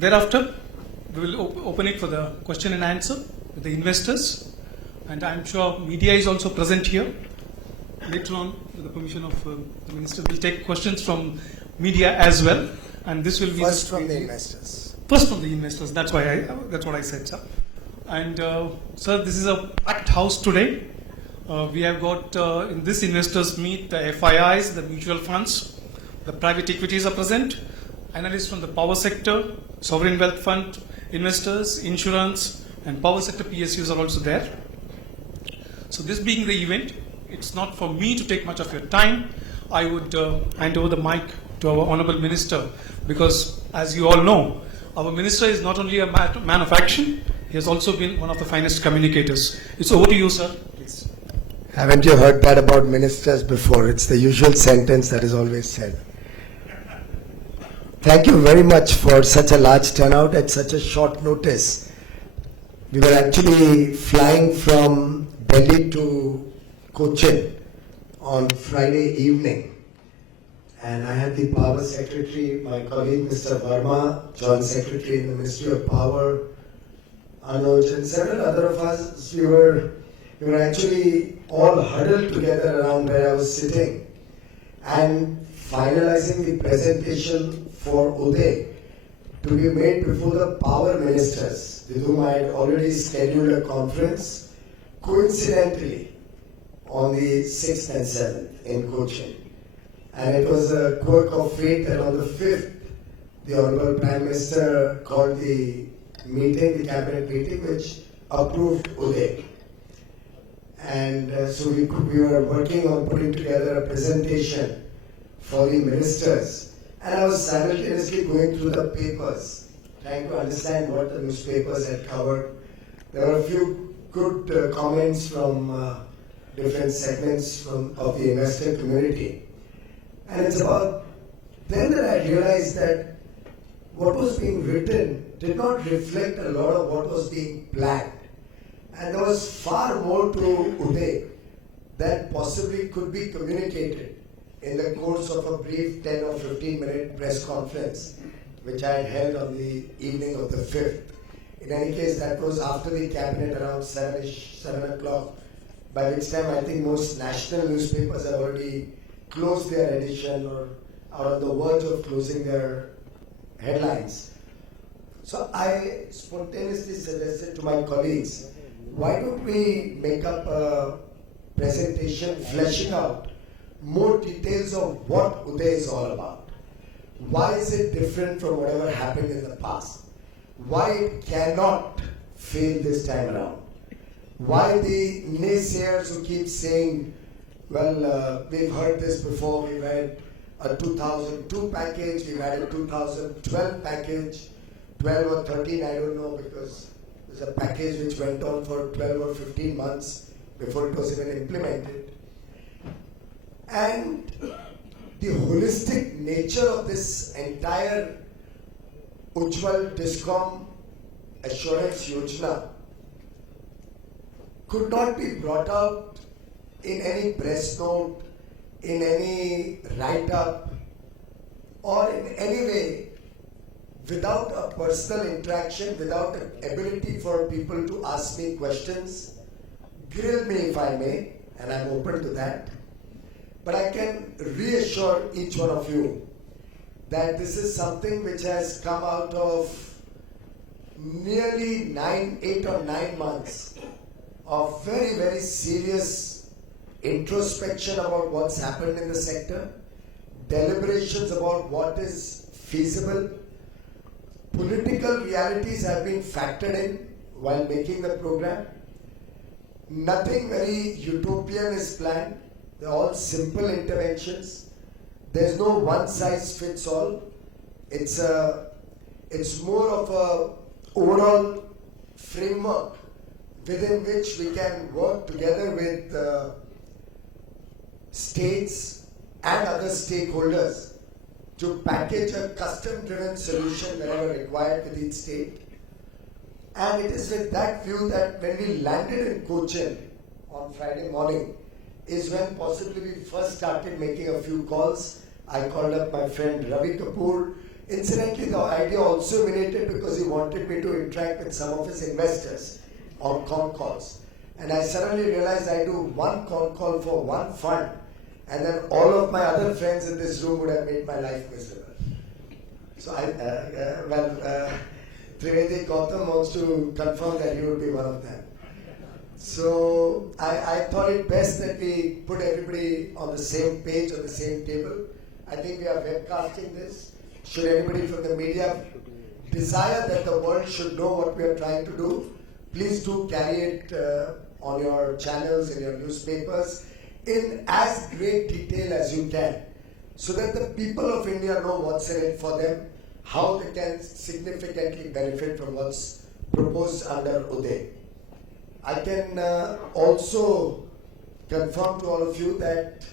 Thereafter, we will open it for the question and answer with the investors, and I'm sure media is also present here. Later on, with the permission of the Minister, we'll take questions from media as well, and this will be First from the investors. First from the investors. That's what I said, sir. And sir, this is a packed house today. We have got in this investors meet the FIIs, the mutual funds, the private equities are present, analysts from the power sector, sovereign wealth fund investors, insurance, and power sector PSUs are also there. So this being the event, it's not for me to take much of your time. I would hand over the mic to our Honourable Minister, because as you all know, our Minister is not only a man of action, he has also been one of the finest communicators. It's over to you, sir. Please. Haven't you heard that about ministers before? It's the usual sentence that is always said. Thank you very much for such a large turnout at such a short notice. We were actually flying from Delhi to Cochin on Friday evening, and I had the Power Secretary, my colleague Mr. Verma, Joint Secretary in the Ministry of Power, Anuj, and several other of us. We were actually all huddled together around where I was sitting and finalizing the presentation for Uday to be made before the power ministers, with whom I had already scheduled a conference, coincidentally on the 6th and 7th in Cochin. And it was a quirk of fate that on the 5th, the Honorable Prime Minister called the meeting, the cabinet meeting, which approved Uday. And so we were working on putting together a presentation for the ministers. And I was simultaneously going through the papers, trying to understand what the newspapers had covered. There were a few good comments from different segments of the investor community. And it's about then that I realized that what was being written did not reflect a lot of what was being planned. And there was far more to Uday that possibly could be communicated in the course of a brief 10 or 15 minute press conference, which I had held on the evening of the 5th. In any case, that was after the cabinet around 7 o'clock, by which time I think most national newspapers have already closed their edition or are on the verge of closing their headlines. So I spontaneously suggested to my colleagues, why don't we make up a presentation fleshing out more details of what Uday is all about. Why is it different from whatever happened in the past? Why it cannot fail this time around? Why the naysayers who keep saying, well, we've heard this before, we've had a 2002 package, we've had a 2012 package, 12 or 13, I don't know, because there's a package which went on for 12 or 15 months before it was even implemented. And the holistic nature of this entire Ujjwal Discom Assurance Yojana could not be brought out in any press note, in any write-up, or in any way without a personal interaction, without an ability for people to ask me questions, grill me if I may, and I'm open to that. But I can reassure each one of you that this is something which has come out of nearly 8 or 9 months of very, very serious introspection about what's happened in the sector, deliberations about what is feasible. Political realities have been factored in while making the program. Nothing very utopian is planned. They're all simple interventions. There's no one size fits all. It's more of a overall framework within which we can work together with states and other stakeholders to package a custom-driven solution wherever required with each state. And it is with that view that when we landed in Cochin on Friday morning is when possibly we first started making a few calls. I called up my friend Ravi Kapoor Incidentally, the idea also emanated because he wanted me to interact with some of his investors on con calls. And I suddenly realized I do one con call for one fund, and then all of my other friends in this room would have made my life miserable. So Trivedi Gautam wants to confirm that you would be one of them. So I thought it best that we put everybody on the same page, on the same table. I think we are webcasting this. Should anybody from the media desire that the world should know what we are trying to do, please do carry it on your channels, in your newspapers, in as great detail as you can, so that the people of India know what's in it for them, how they can significantly benefit from what's proposed under Uday. I can also confirm to all of you that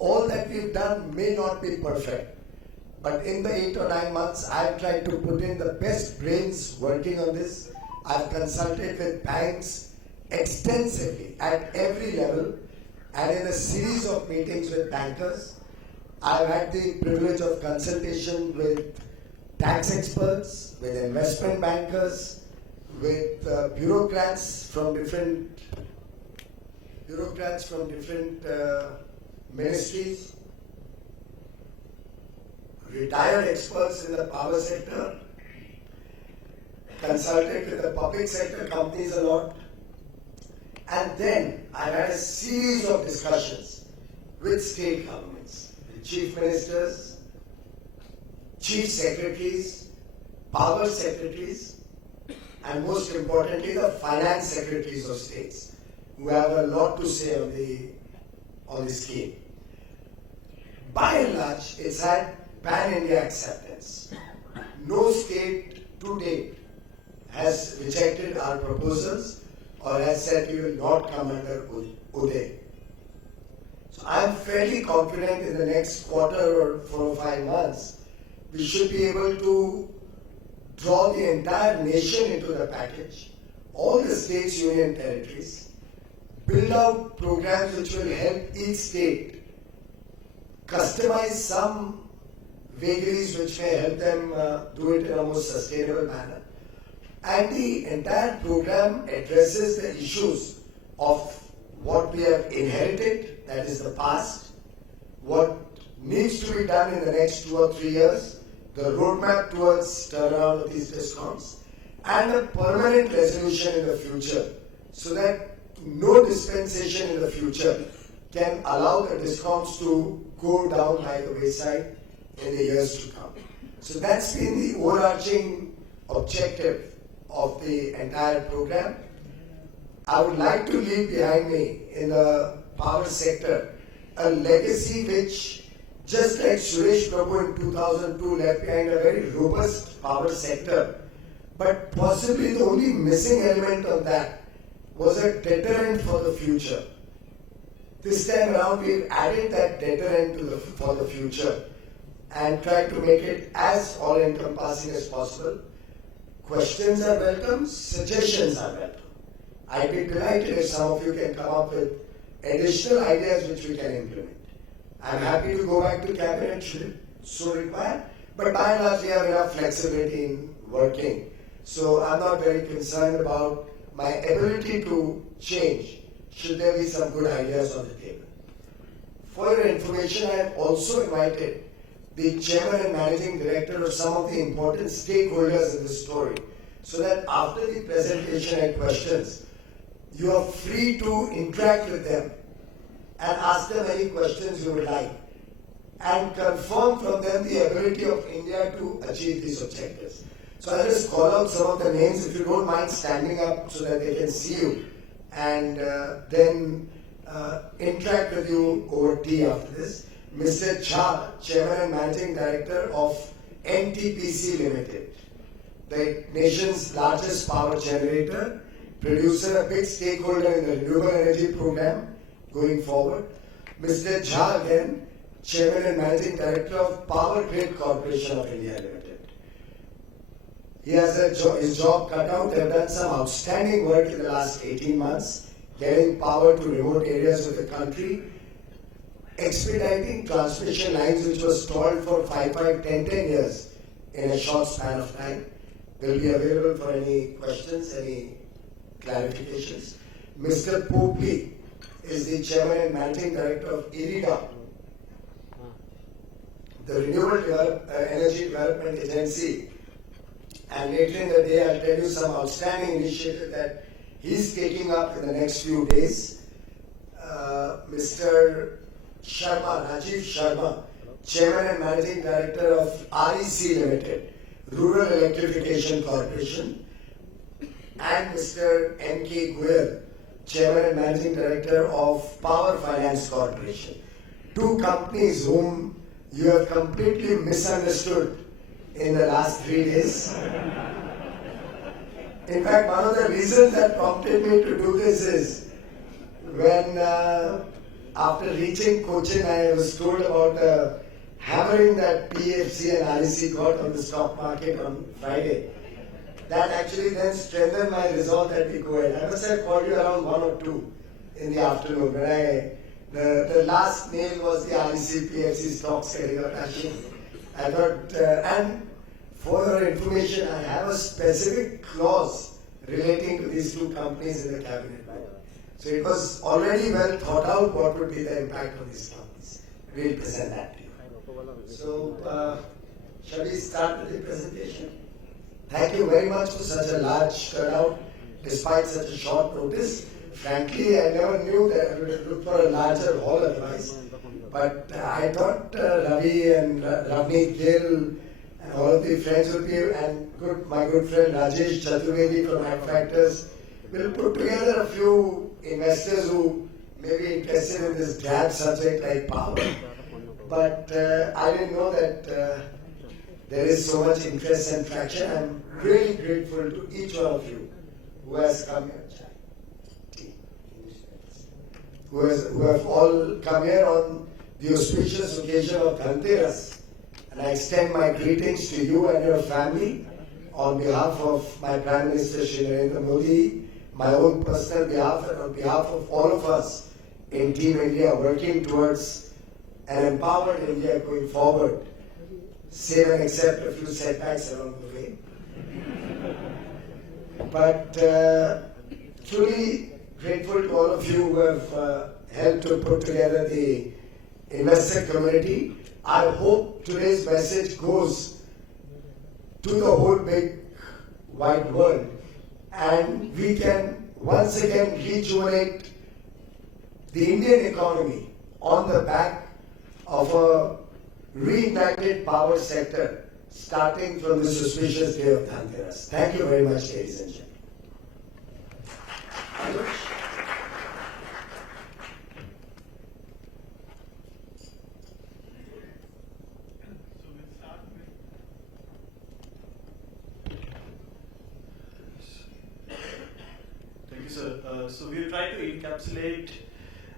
all that we've done may not be perfect, but in the 8 or 9 months, I've tried to put in the best brains working on this. I've consulted with banks extensively at every level, and in a series of meetings with bankers. I've had the privilege of consultation with tax experts, with investment bankers, with bureaucrats from different ministries, retired experts in the power sector, consulted with the public sector companies a lot, and then I had a series of discussions with state governments, the chief ministers, chief secretaries, power secretaries, and most importantly, the finance secretaries of states, who have a lot to say on the scheme. By and large, it's had pan-India acceptance. No state to date has rejected our proposals or has said we will not come under Uday. So I'm fairly confident in the next quarter or 4 or 5 months, we should be able to draw the entire nation into the package, all the states, union territories, build out programs which will help each state customize some vagaries which may help them do it in a more sustainable manner. And the entire program addresses the issues of what we have inherited, that is the past, what needs to be done in the next 2 or 3 years, the roadmap towards turnaround of these discounts, and a permanent resolution in the future, so that no dispensation in the future can allow the discounts to go down by the wayside in the years to come. So that's been the overarching objective of the entire program. I would like to leave behind me in the power sector a legacy which, just like Suresh Prabhu in 2002 left behind a very robust power sector, but possibly the only missing element of that was a deterrent for the future. This time around we've added that deterrent for the future and tried to make it as all-encompassing as possible. Questions are welcome, suggestions are welcome. I'd be delighted if some of you can come up with additional ideas which we can implement. I'm happy to go back to cabinet should it so require, but by and large we have enough flexibility in working. So I'm not very concerned about my ability to change should there be some good ideas on the table. For your information, I have also invited the chairman and managing director of some of the important stakeholders in this story, so that after the presentation and questions, you are free to interact with them and ask them any questions you would like and confirm from them the ability of India to achieve these objectives. So I'll just call out some of the names if you don't mind standing up so that they can see you, and then interact with you over tea after this. Mr. Jha, Chairman and Managing Director of NTPC Limited, the nation's largest power generator, producer, a big stakeholder in the renewable energy program going forward. Mr. Jha again, Chairman and Managing Director of Power Grid Corporation of India Limited. He has his job cut out. They have done some outstanding work in the last 18 months, getting power to remote areas of the country. expediting transmission lines which was stalled for 10 years in a short span of time. Will be available for any questions, any clarifications. Mr. Popley is the Chairman and Managing Director of IREDA, the Renewable Energy Development Agency. And later in the day, I'll tell you some outstanding initiative that he's taking up in the next few days. Mr. Sharma, Rajiv Sharma, Chairman and Managing Director of REC Limited, Rural Electrification Corporation, and Mr. N.K. Goyal, Chairman and Managing Director of Power Finance Corporation. Two companies whom you have completely misunderstood in the last 3 days. In fact, one of the reasons that prompted me to do this is when after reaching Cochin, I was told about the hammering that PFC and REC got on the stock market on Friday. That actually then strengthened my resolve that we go ahead. I must have called you around 1 or 2 in the afternoon when the last nail was the REC PFC stocks getting up. I thought, and for your information, I have a specific clause relating to these two companies in the cabinet. So it was already well thought out what would be the impact on these companies. We'll present that to you. So, shall we start with the presentation? Thank you very much for such a large turnout despite such a short notice. Frankly, I never knew that I would have looked for a larger hall otherwise. But I thought Ravi and Ravneet Gill and all of the friends will be, and my good friend Rajesh Chaturvedi from Factors will put together a few investors who may be interested in this drab subject like power. But I didn't know that there is so much interest and traction. I'm really grateful to each one of you who has come here, who have all come here on the auspicious occasion of Dhanteras. And I extend my greetings to you and your family on behalf of my Prime Minister Shri Narendra Modi, my own personal behalf, and on behalf of all of us in Team India working towards an empowered India going forward, save and accept a few setbacks along the way. But truly grateful to all of you who have helped to put together the investor community. I hope today's message goes to the whole big wide world and we can once again rejuvenate the Indian economy on the back of a reignited power sector starting from this auspicious day of Dhanteras. Thank you very much, ladies and gentlemen. Thank you, sir. So we have tried to encapsulate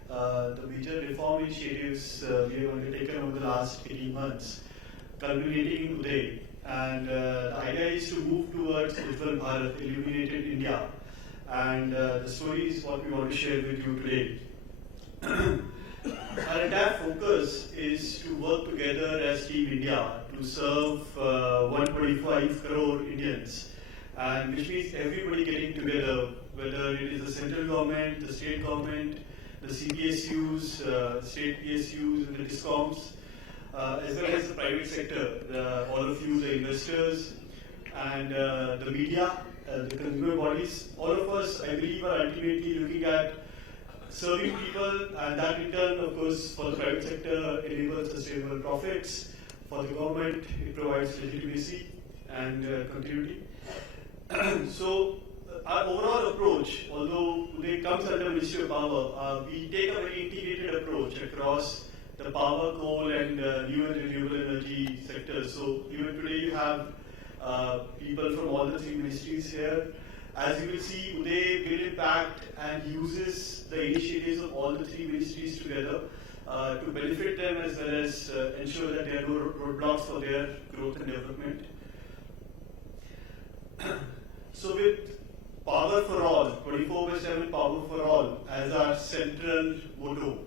the major reform initiatives we have undertaken over the last 18 months, culminating in today. And the idea is to move towards Ujjwal Bharat, illuminated India. And the story is what we want to share with you today. Our entire focus is to work together as Team India to serve 125 crore Indians, and which means everybody getting together, whether it is the central government, the state government, the CPSUs, state PSUs, and the DISCOMs, as well as the private sector, all of you, the investors, and the media, the consumer bodies. All of us, I believe, are ultimately looking at serving people, and that in turn, of course, for the private sector, enables sustainable profits. For the government, it provides legitimacy and continuity. So, our overall approach, although it comes under Ministry of Power, we take a very integrated approach across the power, coal, and new and renewable energy sectors. So, even today, you have people from all the three ministries here. As you will see, Uday will impact and uses the initiatives of all the three ministries together to benefit them as well as ensure that there are no roadblocks for their growth and development. So with Power for All, 24/7 Power for All as our central motto,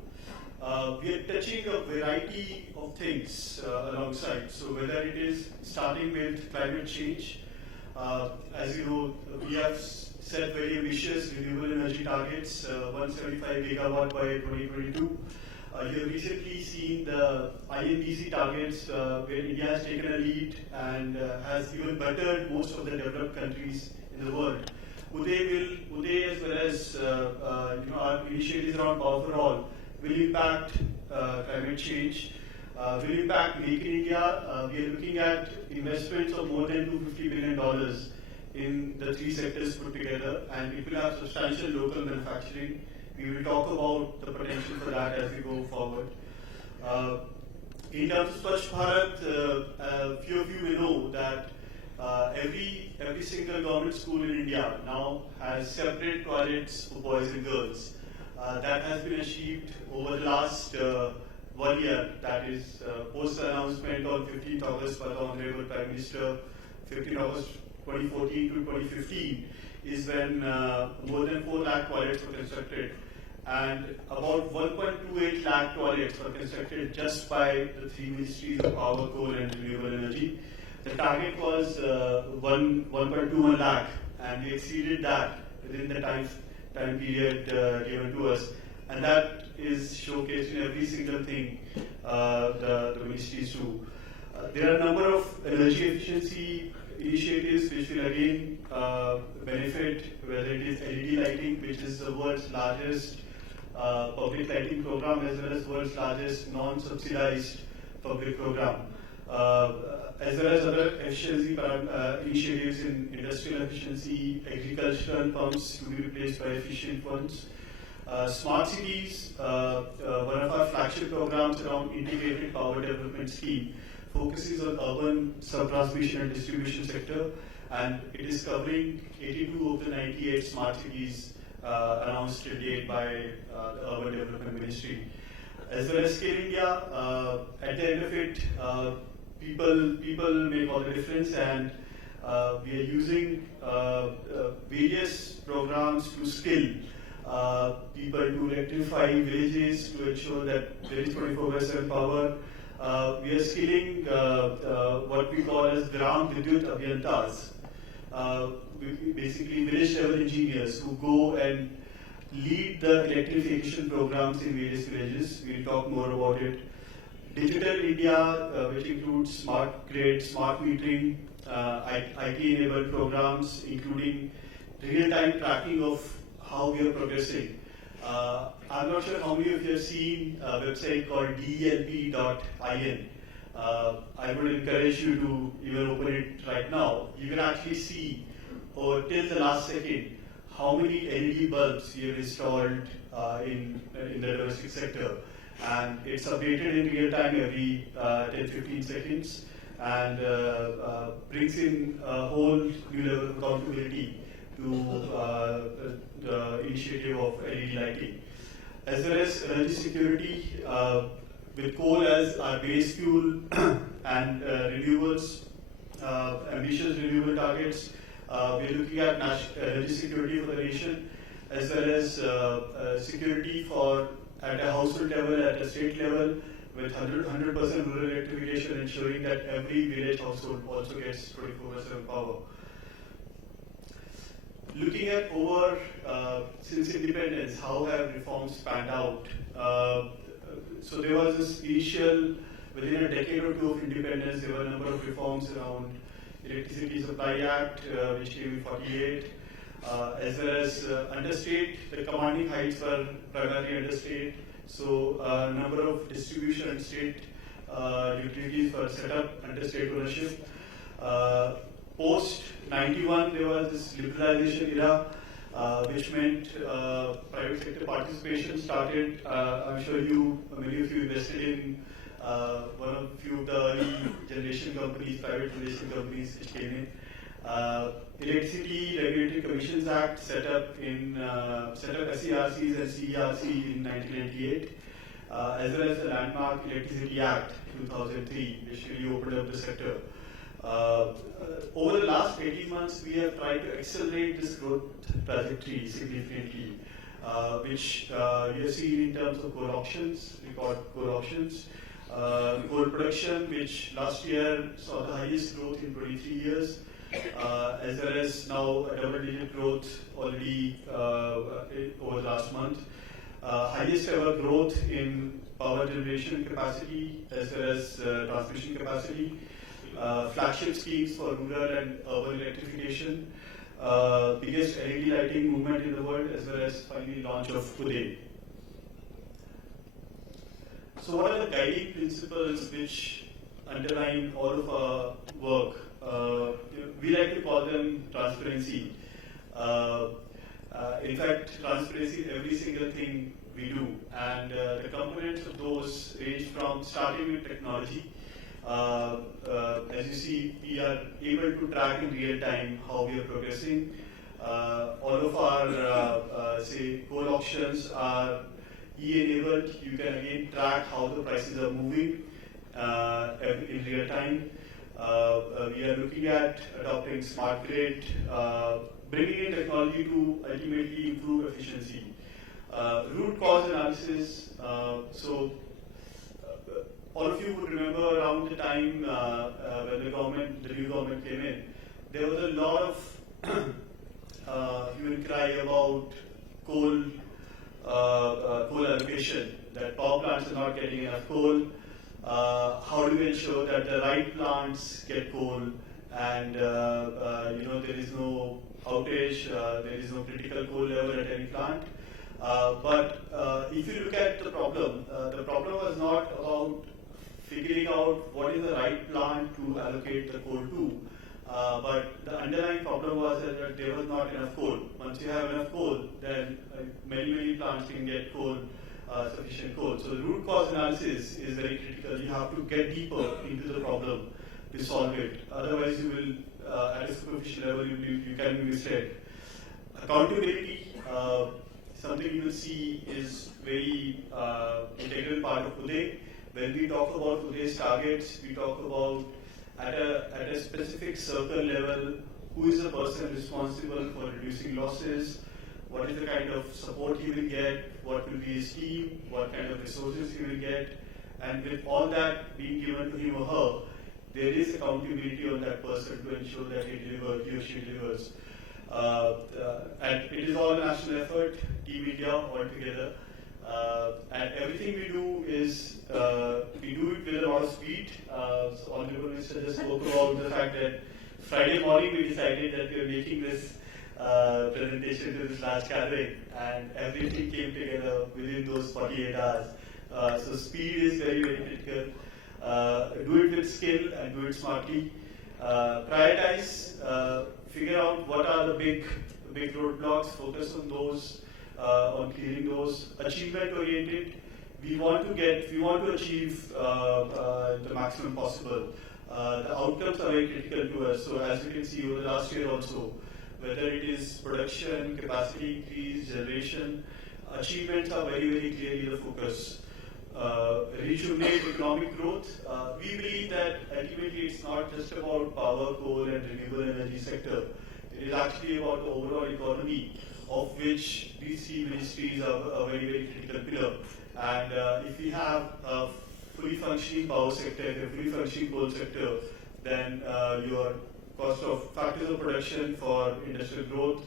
we are touching a variety of things alongside. So whether it is starting with climate change, as you know, we have set very ambitious renewable energy targets, 175 gigawatt by 2022. You have recently seen the INDC targets where India has taken a lead and has even bettered most of the developed countries in the world. Uday as well as our initiatives around Power for All will impact climate change, will impact Make in India. We are looking at investments of more than $250 billion in the three sectors put together, and it will have substantial local manufacturing. We will talk about the potential for that as we go forward. In terms of Swachh Bharat, a few of you may know that every single government school in India now has separate toilets for boys and girls. That has been achieved over the last 1 year. That is post announcement on 15th August by the Honorable Prime Minister, 15th August 2014 to 2015 is when more than 4 lakh toilets were constructed, and about 1.28 lakh toilets were constructed just by the three ministries of power, coal and renewable energy. The target was 1.21 lakh, and we exceeded that within the time period given to us, and that is showcased in every single thing the ministries do. There are a number of energy efficiency initiatives which will again benefit, whether it is LED lighting, which is the world's largest public lighting program, as well as world's largest non-subsidized public program, as well as other efficiency initiatives in industrial efficiency, agricultural pumps to be replaced by efficient ones. Smart cities, one of our flagship programs around integrated power development scheme, focuses on urban sub-transmission and distribution sector, and it is covering 82 of the 98 smart cities announced to date by the Urban Development Ministry. As well as Scale India, at the end of it, people make all the difference, and we are using various programs to skill people to electrify villages to ensure that there is 24/7 power. We are skilling what we call as Gram Vidyut Abhiyantas, basically village level engineers who go and lead the electrification programs in various villages. We'll talk more about it. Digital India, which includes smart grid, smart metering, IT-enabled programs, including real-time tracking of how we are progressing. I'm not sure how many of you have seen a website called DELP.in. I would encourage you to even open it right now. You can actually see, or till the last second, how many LED bulbs you have installed in the domestic sector. And it's updated in real time every 10-15 seconds, and brings in a whole new level of accountability to the initiative of LED lighting. As well as energy security, with coal as our base fuel and renewables, ambitious renewable targets, we're looking at energy security for the nation, as well as security for at a household level, at a state level, with 100% rural electrification, ensuring that every village household also gets 24/7 power. Looking at since independence, how have reforms panned out? So there was this initial, within a decade or two of independence, there were a number of reforms around Electricity Supply Act, which came in 48, as well as understate. The commanding heights were primarily understate, so a number of distribution and state utilities were set up under state ownership. Post 91, there was this liberalization era, which meant private sector participation started. I'm sure many of you invested in few of the early generation companies, private generation companies which came in. Electricity Regulatory Commissions Act set up SERCs and CERC in 1998, as well as the landmark Electricity Act 2003, which really opened up the sector. Over the last 18 months, we have tried to accelerate this growth trajectory significantly. which we have seen in terms of coal auctions, record coal auctions, coal production, which last year saw the highest growth in 23 years, as well as now a double-digit growth already over the last month. Highest ever growth in power generation capacity as well as transmission capacity. Flagship schemes for rural and urban electrification. Biggest LED lighting movement in the world, as well as finally launch of Uday. So what are the guiding principles which underline all of our work? We like to call them transparency. In fact, transparency in every single thing we do, and the components of those range from starting with technology. As you see, we are able to track in real time how we are progressing. All of our, say, coal auctions are e-enabled. You can again track how the prices are moving in real time. We are looking at adopting smart grid, bringing in technology to ultimately improve efficiency. Root cause analysis. All of you would remember around the time when the new government came in, there was a lot of hue and cry about coal allocation, that power plants are not getting enough coal. How do we ensure that the right plants get coal, and there is no outage, there is no critical coal level at any plant. But if you look at the problem was not about figuring out what is the right plant to allocate the coal to. But the underlying problem was that there was not enough coal. Once you have enough coal, then many plants can get coal, sufficient coal. So the root cause analysis is very critical. You have to get deeper into the problem to solve it. Otherwise, you will, at a superficial level, you can be misled. Accountability, something you will see is very integral part of Uday. When we talk about Uday's targets, we talk about at a specific circle level, who is the person responsible for reducing losses, what is the kind of support he will get, what will be his team, what kind of resources he will get, and with all that being given to him or her, there is accountability on that person to ensure that he or she delivers. And it is all a national effort, Team India all together. And everything we do is, we do it with a lot of speed. So Honorable Minister just spoke about the fact that Friday morning we decided that we are making this presentation to this large gathering, and everything came together within those 48 hours. So speed is very, very critical. Do it with skill and do it smartly. Prioritize, figure out what are the big roadblocks, focus on those, on clearing those. Achievement oriented. We want to achieve the maximum possible. The outcomes are very critical to us. So as you can see over the last year also, whether it is production, capacity increase, generation, achievements are very, very clearly the focus. Rejuvenate economic growth. We believe that ultimately it's not just about power, coal and renewable energy sector. It is actually about the overall economy, of which these three ministries are a very, very critical pillar. And if we have a fully functioning power sector, a fully functioning coal sector, then your cost of factors of production for industrial growth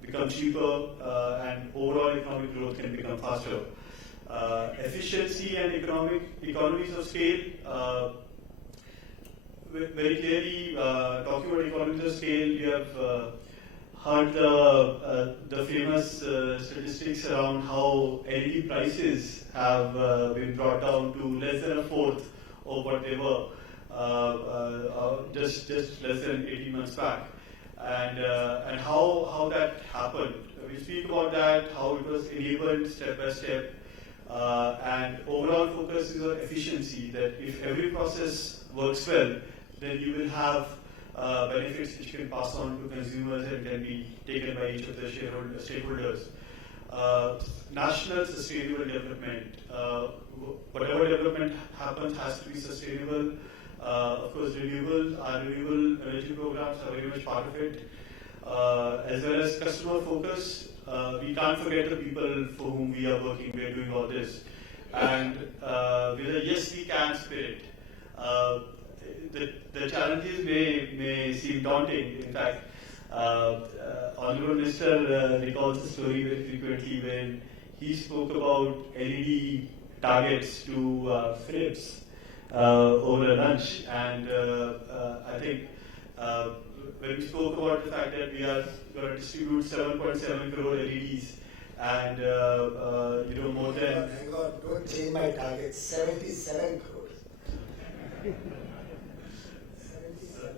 become cheaper, and overall economic growth can become faster. Efficiency and economies of scale. Very clearly, talking about economies of scale, we have heard the famous statistics around how LED prices have been brought down to less than a fourth of what they were just less than 18 months back. And how that happened. We speak about that, how it was enabled step by step. And overall focus is on efficiency, that if every process works well, then you will have benefits which can pass on to consumers and can be taken by each of the stakeholders. National sustainable development. Whatever development happens has to be sustainable. Of course, our renewable energy programs are very much part of it. as well as customer focus. We can't forget the people for whom we are working. We are doing all this, and with a yes we can spirit. The challenges may seem daunting. In fact, Honorable Minister recalls the story very frequently when he spoke about LED targets to Philips over a lunch, and I think when we spoke about the fact that we are going to distribute 7.7 crore LEDs, and more than Hang on, don't change my target. 77 crores. 77.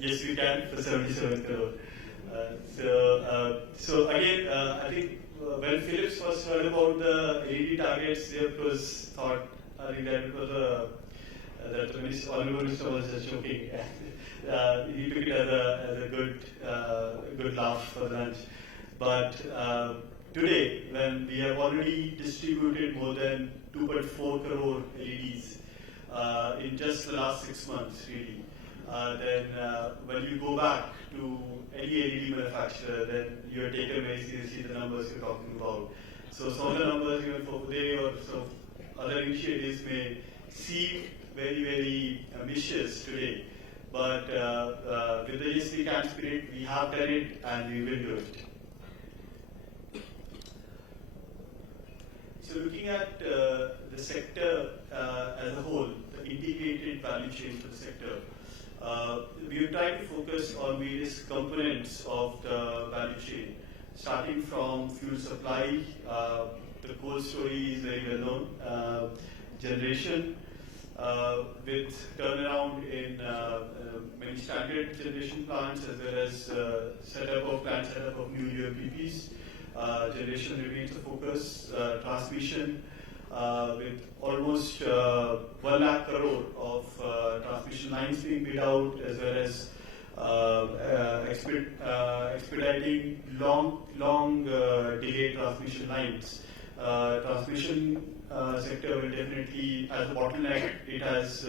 yes we can for 77 crore. So again, I think when Philips first heard about the LED targets, they of course thought, I think that it was that the Honorable Minister was just joking. He took it as a good laugh for lunch. But today, when we have already distributed more than 2.4 crore LEDs in just the last 6 months, really, then when you go back to any LED manufacturer, then you are taken very seriously the numbers you're talking about. So some of the numbers even for today or some other initiatives may seem very, very ambitious today, but with the yes we can spirit, we have done it and we will do it. So looking at the sector as a whole, the integrated value chain for the sector, we have tried to focus on various components of the value chain, starting from fuel supply. The coal story is very well known. Generation, with turnaround in many standard generation plants, as well as setup of new UMPPs. Generation remains a focus. Transmission, with almost 1 lakh crore of transmission lines being built out, as well as expediting long delayed transmission lines. Transmission sector will definitely, as a bottleneck, it has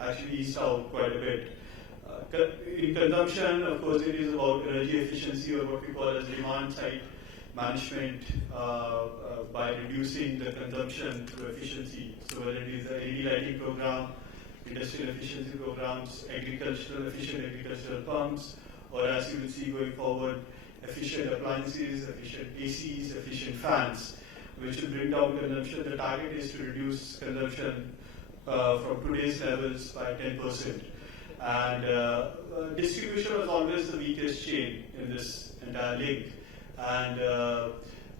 actually eased out quite a bit. In consumption, of course, it is about energy efficiency, or what we call as demand side management, by reducing the consumption through efficiency. So whether it is the LED lighting program, industrial efficiency programs, efficient agricultural pumps, or as you will see going forward, efficient appliances, efficient ACs, efficient fans, which will bring down consumption. The target is to reduce consumption from today's levels by 10%. And distribution was always the weakest chain in this entire link. And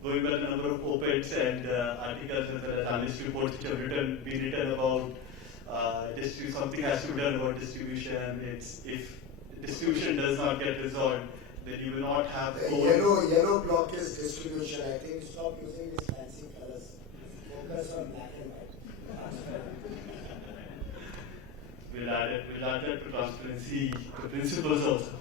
going by the number of op-eds and articles as well as analyst reports which have been written about something has to be done about distribution. If distribution does not get resolved, then you will not have The coal. yellow block is distribution. I think stop using these fancy colors. Focus on black and white. We'll add that to transparency the principles also.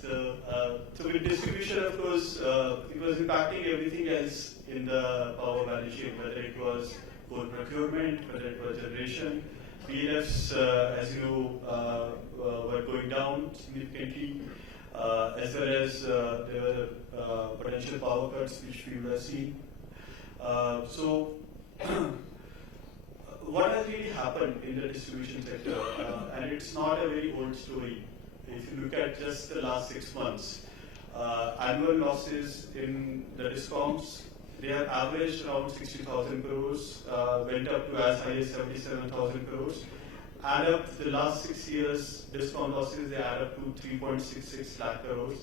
So with distribution, of course, it was impacting everything else in the power value chain, whether it was coal procurement, whether it was generation. PLFs, as you know, were going down significantly, as well as there were potential power cuts which we would have seen. So what has really happened in the distribution sector, and it's not a very old story. If you look at just the last 6 months, annual losses in the DISCOMs, they have averaged around 60,000 crores, went up to as high as 77,000 crores. Add up the last 6 years DISCOM losses, they add up to 3.66 lakh crores,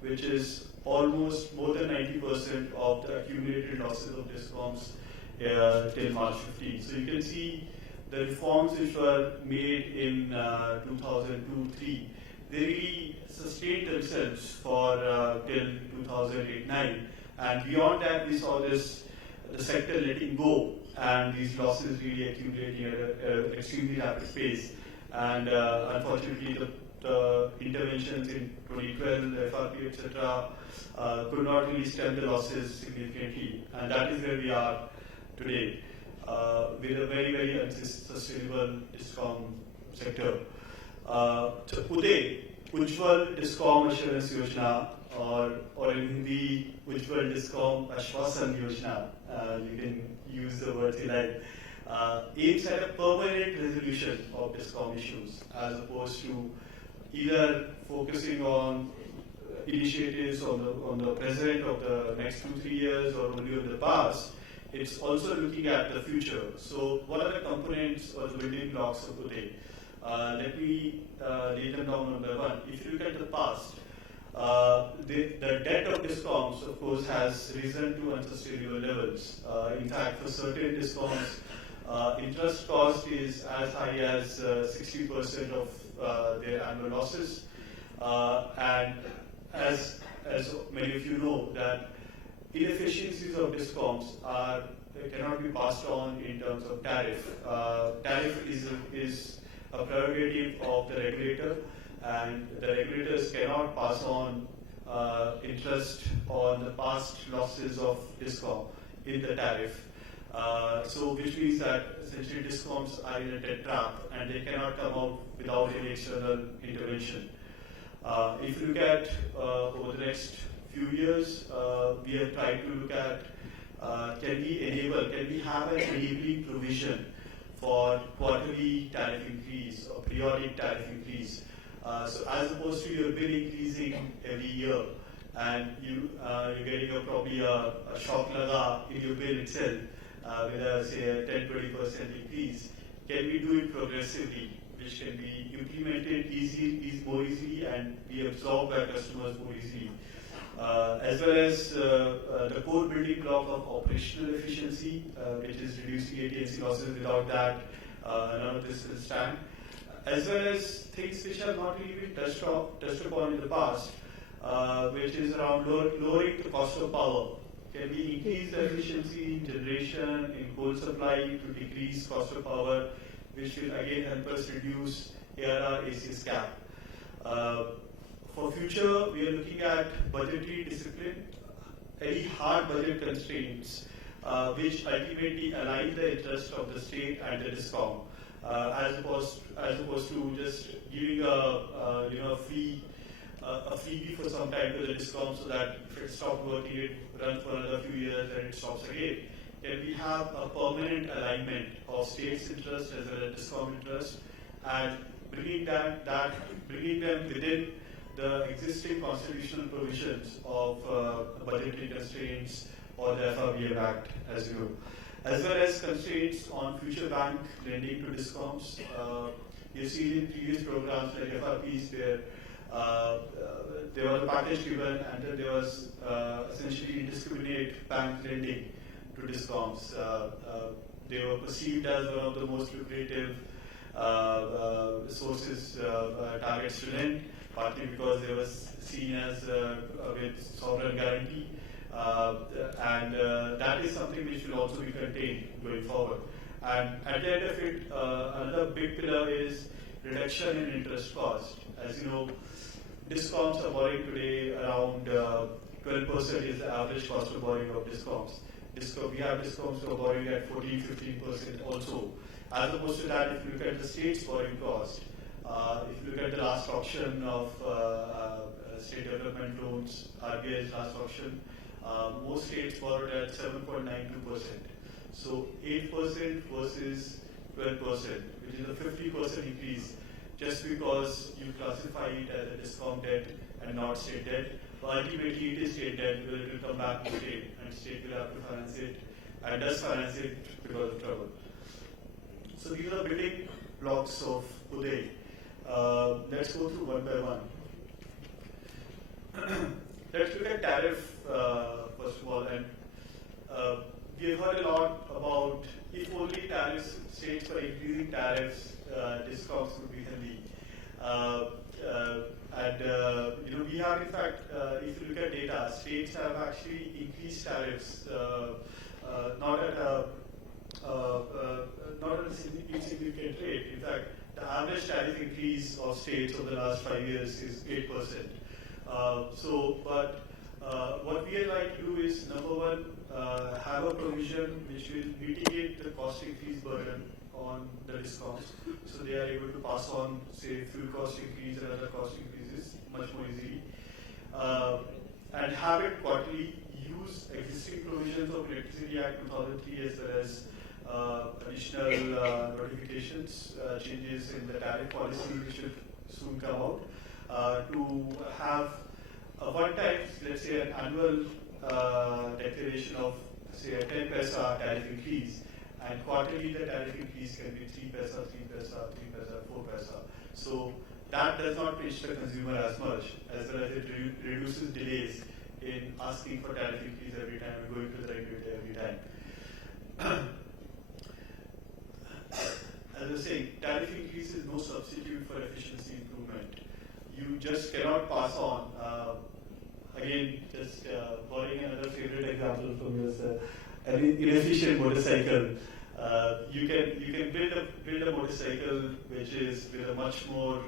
which is almost more than 90% of the accumulated losses of DISCOMs till March 15. So you can see the reforms which were made in 2002-03, they really sustained themselves for till 2008-09, and beyond that we saw the sector letting go, and these losses really accumulating at an extremely rapid pace. And unfortunately, the interventions in 2012, the FRP, etc., could not really stem the losses significantly, and that is where we are today, with a very, very unsustainable DISCOM sector. So Uday, Ujjwal Discom Assurance Yojana, or in Hindi, Ujjwal Discom Ashwasan Yojana, you can use the words you like, aims at a permanent resolution of Discom issues as opposed to either focusing on initiatives on the present of the next 2-3 years or only on the past. It's also looking at the future. So what are the components or the building blocks of Uday? Let me lay them down one by one. If you look at the past, the debt of discoms, of course, has risen to unsustainable levels. In fact, for certain discoms, interest cost is as high as 60% of their annual losses. And as many of you know, that inefficiencies of discoms cannot be passed on in terms of tariff. Tariff is a prerogative of the regulator, and the regulators cannot pass on interest on the past losses of discom in the tariff. So which means that essentially discoms are in a debt trap and they cannot come out without any external intervention. If you look at over the next few years, we have tried to look at can we have an enabling provision for quarterly tariff increase or periodic tariff increase. So as opposed to your bill increasing every year and you're getting probably a shock laga in your bill itself with say a 10-20% increase, can we do it progressively, which can be implemented more easily and be absorbed by customers more easily. As well as the core building block of operational efficiency, which is reducing AT&C losses. Without that, none of this will stand. As well as things which have not really been touched upon in the past, which is around lowering the cost of power. Can we increase the efficiency in generation, in coal supply to decrease cost of power, which will again help us reduce ARR ACS cap. For future, we are looking at budgetary discipline, any hard budget constraints, which ultimately align the interest of the state and the discom, as opposed to just giving a freebie for some time to the discom, so that if it stops working, it runs for another few years and it stops again. Can we have a permanent alignment of state's interest as well as discom interest, and bringing them within the existing constitutional provisions of budgetary constraints or the FRBM Act, as you know, as well as constraints on future bank lending to discoms. You've seen in previous programs like FRPs where there was a package given and then there was essentially indiscriminate bank lending to discoms. They were perceived as one of the most lucrative sources, targets to lend, partly because they were seen as with sovereign guarantee. And that is something which will also be contained going forward. And at the end of it, another big pillar is reduction in interest cost. As you know, discoms are borrowing today around 12% is the average cost of borrowing of discoms. We have discoms who are borrowing at 14-15% also. As opposed to that, if you look at the state's borrowing cost, if you look at the last auction of state development loans, RBI's last auction, most states borrowed at 7.92%. So 8% versus 12%, which is a 50% increase, just because you classify it as a discom debt and not state debt. But ultimately, it is state debt because it will come back to state, and state will have to finance it, and does finance it because of trouble. So these are building blocks of Uday. Let's go through one by one. Let's look at tariff first of all, and we've heard a lot about if only tariffs, states were increasing tariffs, discoms would be healthy. We have in fact, if you look at data, states have actually increased tariffs, not at a significant rate. In fact, the average tariff increase of states over the last 5 years is 8%. What we are like to do is, number one, have a provision which will mitigate the cost increase burden on the discounts, so they are able to pass on, say, fuel cost increase and other cost increases much more easily. And have it quarterly use existing provisions of Electricity Act 2003 as well as additional notifications, changes in the tariff policy which should soon come out, to have a one-time, let's say an annual declaration of, say, a 10 paisa tariff increase, and quarterly the tariff increase can be 3 paisa, 3 paisa, 3 paisa, 4 paisa. So that does not pinch the consumer as much, as well as it reduces delays in asking for tariff increase every time and going to the regulator every time. As I was saying, tariff increase is no substitute for efficiency improvement. You just cannot pass on. Again, just borrowing another favorite example from yours, an inefficient motorcycle. You can build a motorcycle which is with a much more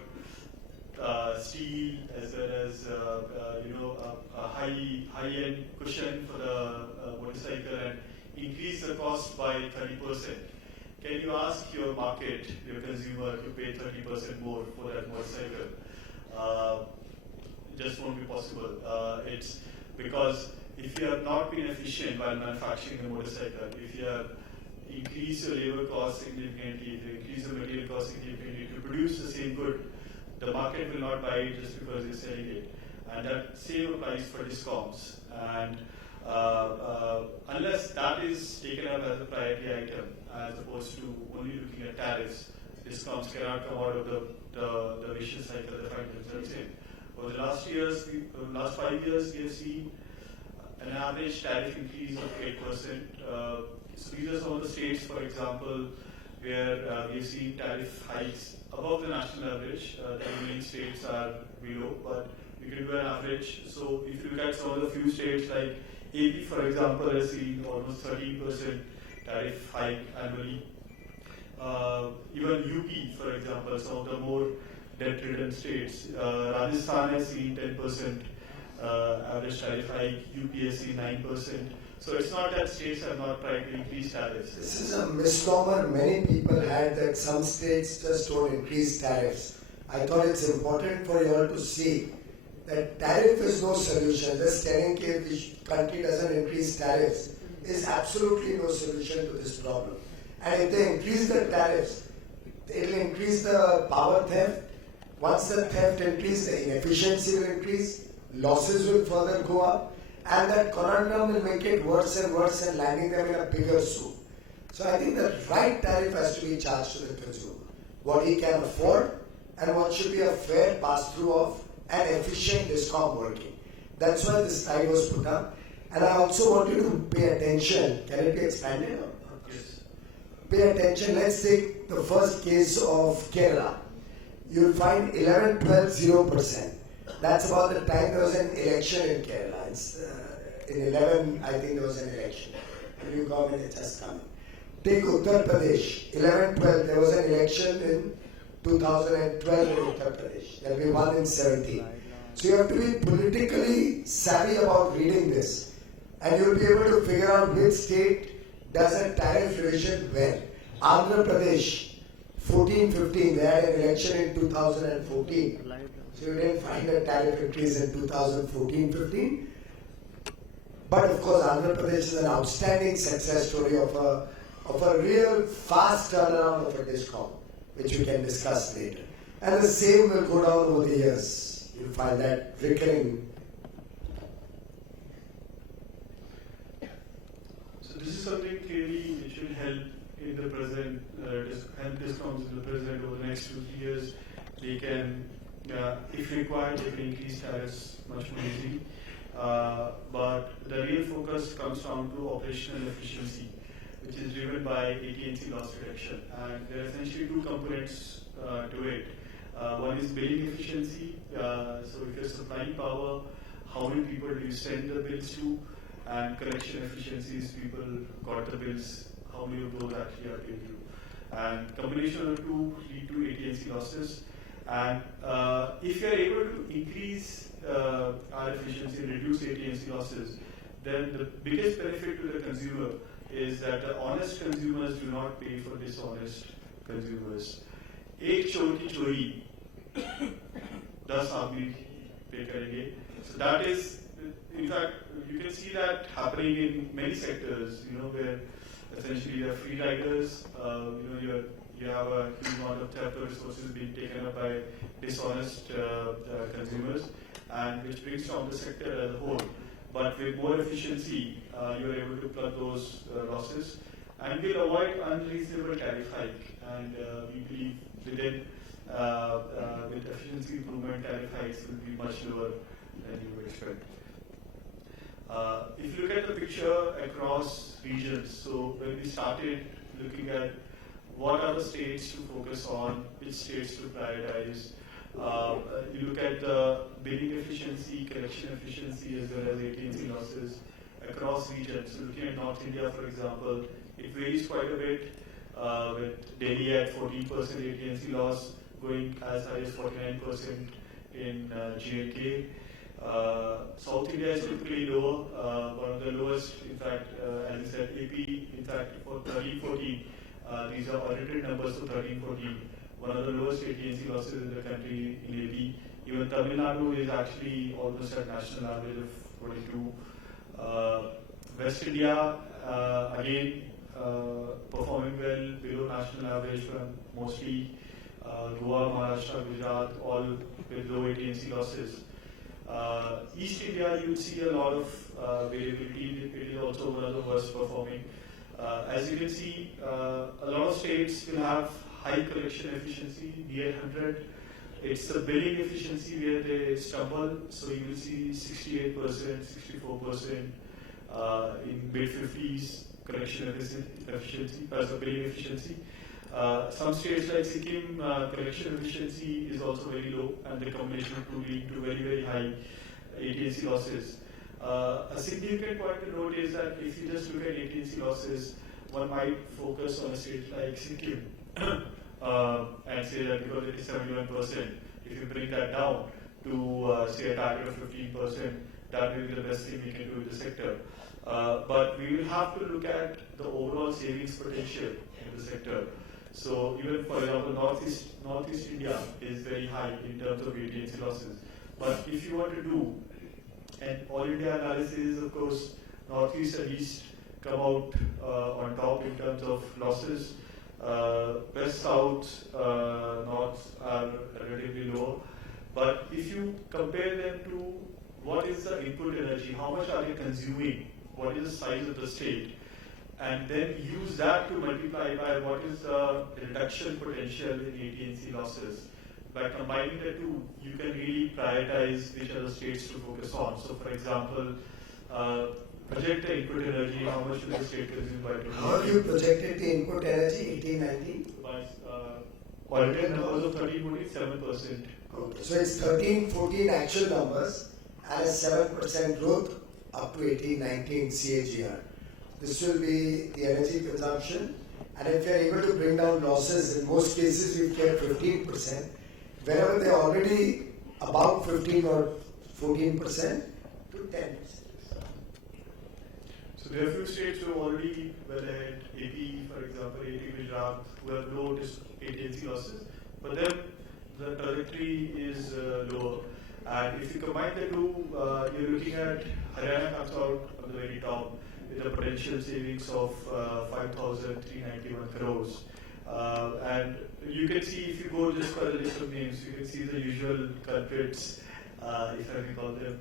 steel as well as a high-end cushion for the motorcycle and increase the cost by 30%. Can you ask your market, your consumer, to pay 30% more for that motorcycle? Just won't be possible. It's because if you have not been efficient while manufacturing a motorcycle, if you have increased your labor cost significantly, if you increase your material cost significantly to produce the same good, the market will not buy it just because you're selling it. And that same applies for discounts. And unless that is taken up as a priority item, as opposed to only looking at tariffs, discounts cannot come out of the vicious cycle they find themselves in. Over the last 5 years, we have seen an average tariff increase of 8%. So these are some of the states, for example, where we have seen tariff hikes above the national average. The remaining states are below, but we can do an average. So if you look at some of the few states like AP, for example, has seen almost 13% tariff hike annually. Even UP, for example, some of the more debt-ridden states, Rajasthan has seen 10% average tariff hike, UP has seen 9%. So it's not that states have not tried to increase tariffs. This is a misnomer many people had, that some states just don't increase tariffs. I thought it's important for you all to see that tariff is no solution. Just telling if the country doesn't increase tariffs is absolutely no solution to this problem. And if they increase the tariffs, it will increase the power theft. Once the theft increases, the inefficiency will increase, losses will further go up, and that conundrum will make it worse and worse and landing them in a bigger soup. So I think the right tariff has to be charged to the consumer. What he can afford and what should be a fair pass-through of an efficient discom working. That's why this slide was put up. And I also want you to pay attention. Can it be expanded? Yes. Pay attention. Let's take the first case of Kerala. You'll find 11, 12, 0%. That's about the time there was an election in Kerala. In 11, I think there was an election. The new government is just coming. Take Uttar Pradesh, 11, 12, there was an election in 2012 in Uttar Pradesh. There will be one in 17. So you have to be politically savvy about reading this. And you'll be able to figure out which state does a tariff revision when. Andhra Pradesh, 14-15, they had an election in 2014. So you didn't find a tariff increase in 2014-15. But of course, Andhra Pradesh is an outstanding success story of a real fast turnaround of a discount, which we can discuss later. And the same will go down over the years. You'll find that recurring. So this is something clearly which will help in the present, help discounts in the present over the next 2-3 years. They can, if required, they can increase tariffs much more easily. But the real focus comes down to operational efficiency, which is driven by AT&C loss reduction. And there are essentially two components to it. One is billing efficiency. So if you're supplying power, how many people do you send the bills to? And collection efficiencies, people got the bills, how many of those actually are paid to? And combination of the two lead to AT&C losses. And if you are able to increase our efficiency and reduce AT&C losses, then the biggest benefit to the consumer is that the honest consumers do not pay for dishonest consumers. एक चोर की चोरी 10 आदमी पे करेंगे. So that is, in fact, you can see that happening in many sectors. Where essentially you have free riders. You have a huge amount of theft of resources being taken up by dishonest consumers, and which brings down the sector as a whole. But with more efficiency, you are able to plug those losses, and will avoid unreasonable tariff hike. And we believe within with efficiency improvement, tariff hikes will be much lower than you would expect. If you look at the picture across regions, so when we started looking at what are the states to focus on, which states to prioritize, you look at the billing efficiency, collection efficiency, as well as AT&C losses across regions. So looking at North India, for example, it varies quite a bit, with Delhi at 14% AT&C loss, going as high as 49% in J&K. South India is typically lower, one of the lowest, in fact, as I said, AP, in fact, for 13-14, these are audited numbers for 13-14, one of the lowest AT&C losses in the country in AP. Even Tamil Nadu is actually almost at national average of 42. West India, again, performing well below national average from mostly Goa, Maharashtra, Gujarat, all with low AT&C losses. East India, you will see a lot of variability. It is also one of the worst performing. As you can see, a lot of states will have high collection efficiency, near 100. It's the billing efficiency where they stumble. So you will see 68%, 64% in mid 50s collection efficiency as a billing efficiency. Some states like Sikkim, collection efficiency is also very low, and the combination of two lead to very, very high AT&C losses. A significant point to note is that if you just look at AT&C losses, one might focus on a state like Sikkim and say that because it is 71%, if you bring that down to say a target of 15%, that will be the best thing we can do in the sector. But we will have to look at the overall savings potential in the sector. So even, for example, Northeast India is very high in terms of AT&C losses. But if you want to do an all-India analysis, of course, Northeast and East come out on top in terms of losses. West, South, North are relatively lower. But if you compare them to what is the input energy, how much are they consuming, what is the size of the state, and then use that to multiply by what is the reduction potential in AT&C losses. By combining the two, you can really prioritize which are the states to focus on. So, for example, project the input energy, how much will the state consume by 20? How do you projected the input energy, 18, 19? By audited numbers of 13.7%. Okay. So it's 13, 14 actual numbers and a 7% growth up to 18, 19 CAGR. This will be the energy consumption, and if you are able to bring down losses, in most cases we've kept 15%. Wherever they're already about 15 or 14% to 10%. So there are a few states who have already well ahead, AP, for example, AP Gujarat, who have low AT&C losses, but then the trajectory is lower. And if you combine the two, you're looking at Haryana comes out on the very top with a potential savings of 5,391 crores. And you can see, if you go just by the list of names, you can see the usual culprits, if I may call them.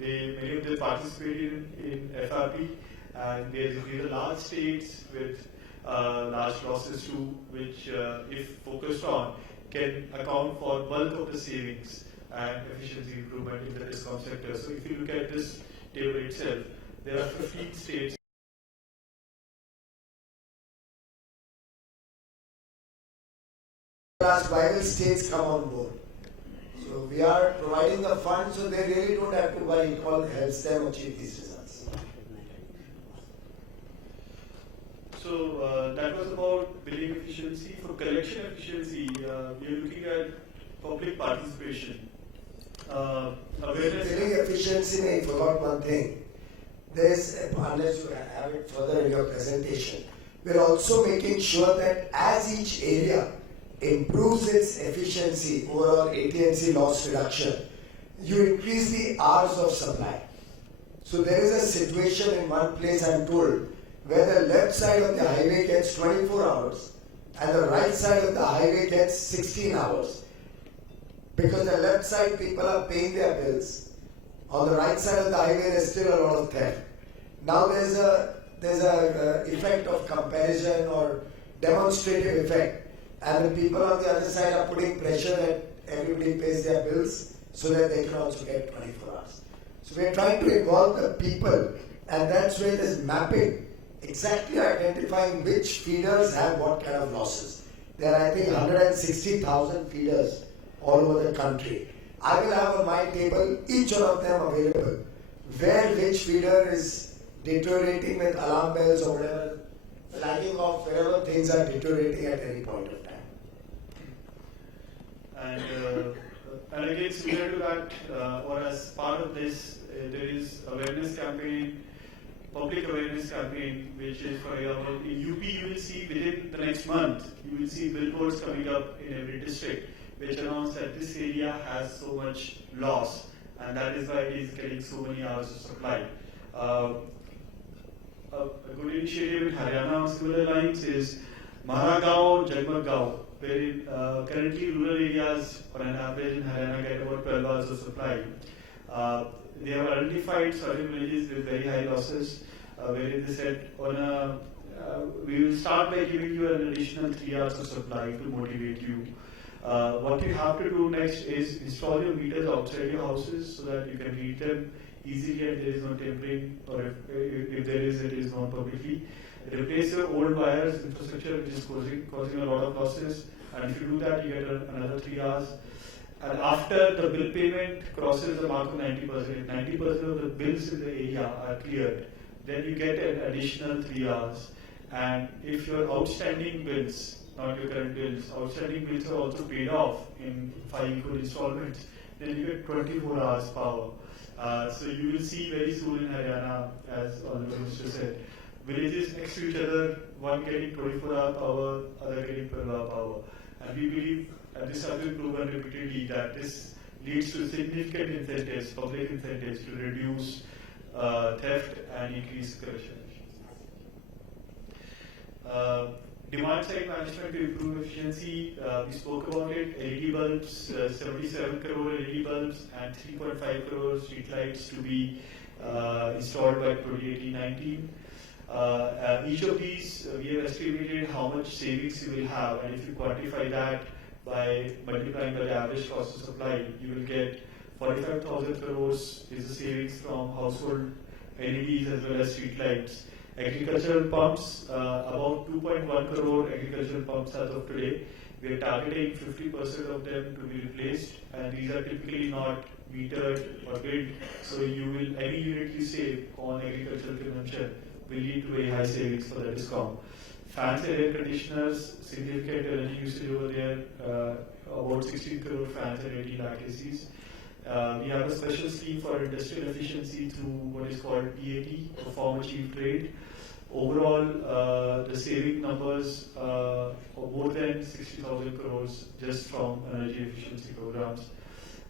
Many of them participated in FRP, and these are large states with large losses too, which, if focused on, can account for bulk of the savings and efficiency improvement in the discom sector. So if you look at this table itself, there are 15 states. Why will states come on board? So we are providing the funds, so they really don't have to worry. It all helps them achieve these results. So that was about billing efficiency. For collection efficiency, we are looking at public participation. Awareness. Billing efficiency, I forgot one thing. There's, unless you have it further in your presentation, we're also making sure that as each area improves its efficiency, overall AT&C loss reduction, you increase the hours of supply. So there is a situation in one place, I'm told, where the left side of the highway gets 24 hours and the right side of the highway gets 16 hours. Because the left side people are paying their bills. On the right side of the highway there's still a lot of theft. Now there's a effect of comparison or demonstrative effect, and the people on the other side are putting pressure that everybody pays their bills so that they can also get 24 hours. So we're trying to involve the people, and that's where there's mapping, exactly identifying which feeders have what kind of losses. There are I think 160,000 feeders all over the country. I will have on my table each one of them available, where which feeder is deteriorating with alarm bells or whatever, flagging off wherever things are deteriorating at any point of time. And again, similar to that, or as part of this, there is awareness campaign, public awareness campaign, which is, for example, in UP you will see within the next month, you will see billboards coming up in every district, which announce that this area has so much loss, and that is why it is getting so many hours of supply. A good initiative in Haryana on similar lines is Maharagaon, Jagmagaon, wherein currently rural areas on an average in Haryana get about 12 hours of supply. They have identified certain villages with very high losses, wherein they said, we will start by giving you an additional 3 hours of supply to motivate you. What you have to do next is install your meters outside your houses so that you can read them easily and there is no tampering, or if there is, it is not publicly. Replace your old wires infrastructure which is causing a lot of losses, and if you do that you get another 3 hours. And after the bill payment crosses the mark of 90%, 90% of the bills in the area are cleared, then you get an additional 3 hours. And if your outstanding bills, not your current bills, outstanding bills are also paid off in 5 equal installments, then you get 24 hours power. So you will see very soon in Haryana, as Honorable Minister said, villages next to each other, one getting 24-hour power, other getting 12-hour power. And we believe, and this has been proven repeatedly, that this leads to significant incentives, public incentives, to reduce theft and increase corruption. Demand side management to improve efficiency, we spoke about it. LED bulbs, 77 crore LED bulbs and 3.5 crore street lights to be installed by 2018-19. Each of these, we have estimated how much savings you will have, and if you quantify that by multiplying by the average cost of supply, you will get 45,000 crores is the savings from household LEDs as well as street lights. Agricultural pumps, about 2.1 crore agricultural pumps as of today. We are targeting 50% of them to be replaced, and these are typically not metered or billed. So you will, any unit you save on agricultural consumption will lead to very high savings for the DISCOM. Fans and air conditioners, significant energy usage over there, about 16 crore fans and 18 lakh ACs. We have a special scheme for industrial efficiency through what is called PAT, Perform Achieve Trade. Overall, the saving numbers are more than 60,000 crores just from energy efficiency programs.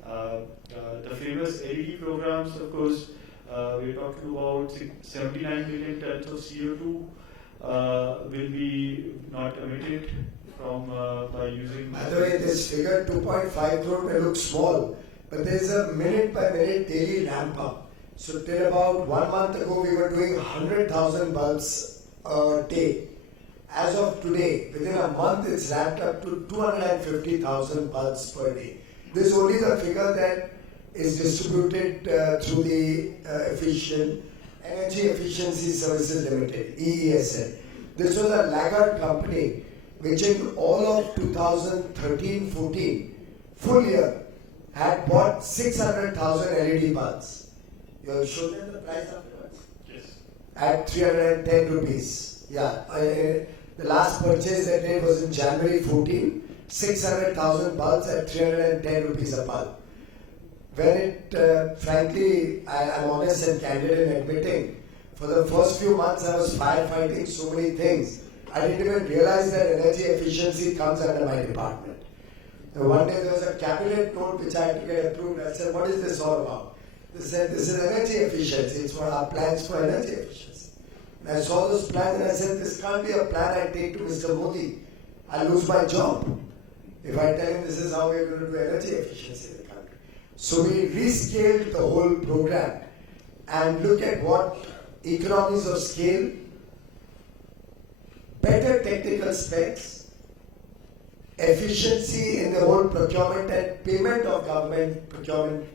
The famous LED programs, of course, we're talking about 79 million tons of CO2 will be not emitted from by using. By the way, this figure 2.5 crore may look small, but there is a minute by minute daily ramp up. So till about 1 month ago, we were doing 100,000 bulbs a day. As of today, within a month, it's ramped up to 250,000 bulbs per day. This is only the figure that is distributed through the Energy Efficiency Services Limited, EESL. This was a laggard company which in all of 2013-14, full year, had bought 600,000 LED bulbs. You have shown them the price afterwards? Yes. At 310 rupees. Yeah. The last purchase that did was in January 14, 600,000 bulbs at 310 rupees a bulb. When it, frankly, I'm honest and candid in admitting, for the first few months I was firefighting so many things. I didn't even realize that energy efficiency comes under my department. And one day there was a cabinet note which I had to get approved. I said, what is this all about? They said, this is energy efficiency. It's for our plans for energy efficiency. And I saw those plans and I said, this can't be a plan I take to Mr. Modi. I'll lose my job if I tell him this is how we're going to do energy efficiency in the country. So we rescaled the whole program and look at what economies of scale, better technical specs, efficiency in the whole procurement and payment of government procurement,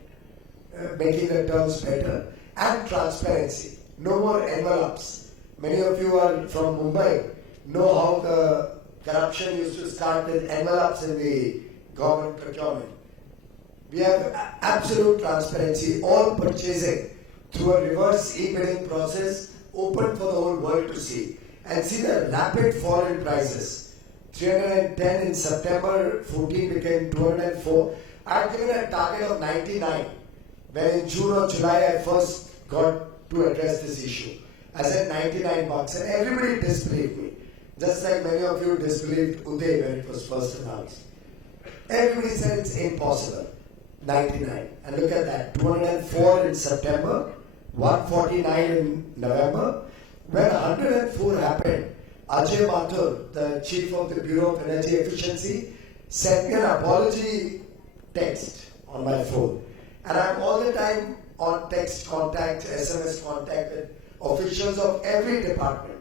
making the terms better, and transparency. No more envelopes. Many of you are from Mumbai, know how the corruption used to start with envelopes in the government procurement. We have absolute transparency, all purchasing through a reverse e-bidding process, open for the whole world to see. And see the rapid fall in prices. 310 in September, 14 became 204. I had given a target of 99. When in June or July I first got to address this issue. I said 99 bucks and everybody disbelieved me. Just like many of you disbelieved Uday when it was first announced. Everybody said it's impossible. 99. And look at that. 204 in September, 149 in November. When 104 happened, Ajay Mathur, the chief of the Bureau of Energy Efficiency, sent me an apology text on my phone. And I'm all the time on text contact, SMS contact with officials of every department.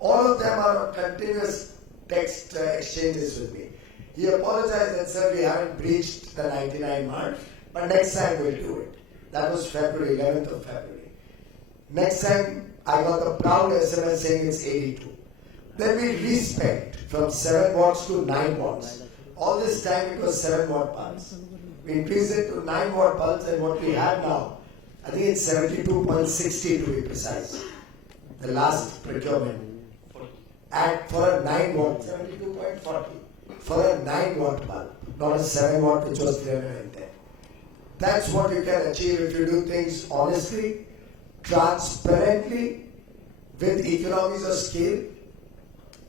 All of them are on continuous text exchanges with me. He apologized and said we haven't breached the 99 mark, but next time we'll do it. That was February, 11th of February. Next time I got a proud SMS saying it's 82. Then we respect from 7 watts to 9 watts. All this time it was 7 watt bulbs. We increased it to 9 watt bulbs, and what we have now, I think it's 72.60 to be precise. The last procurement. And for a 9 watt, 72.40. For a 9 watt bulb, not a 7 watt which was 310. That's what you can achieve if you do things honestly, transparently, with economies of scale,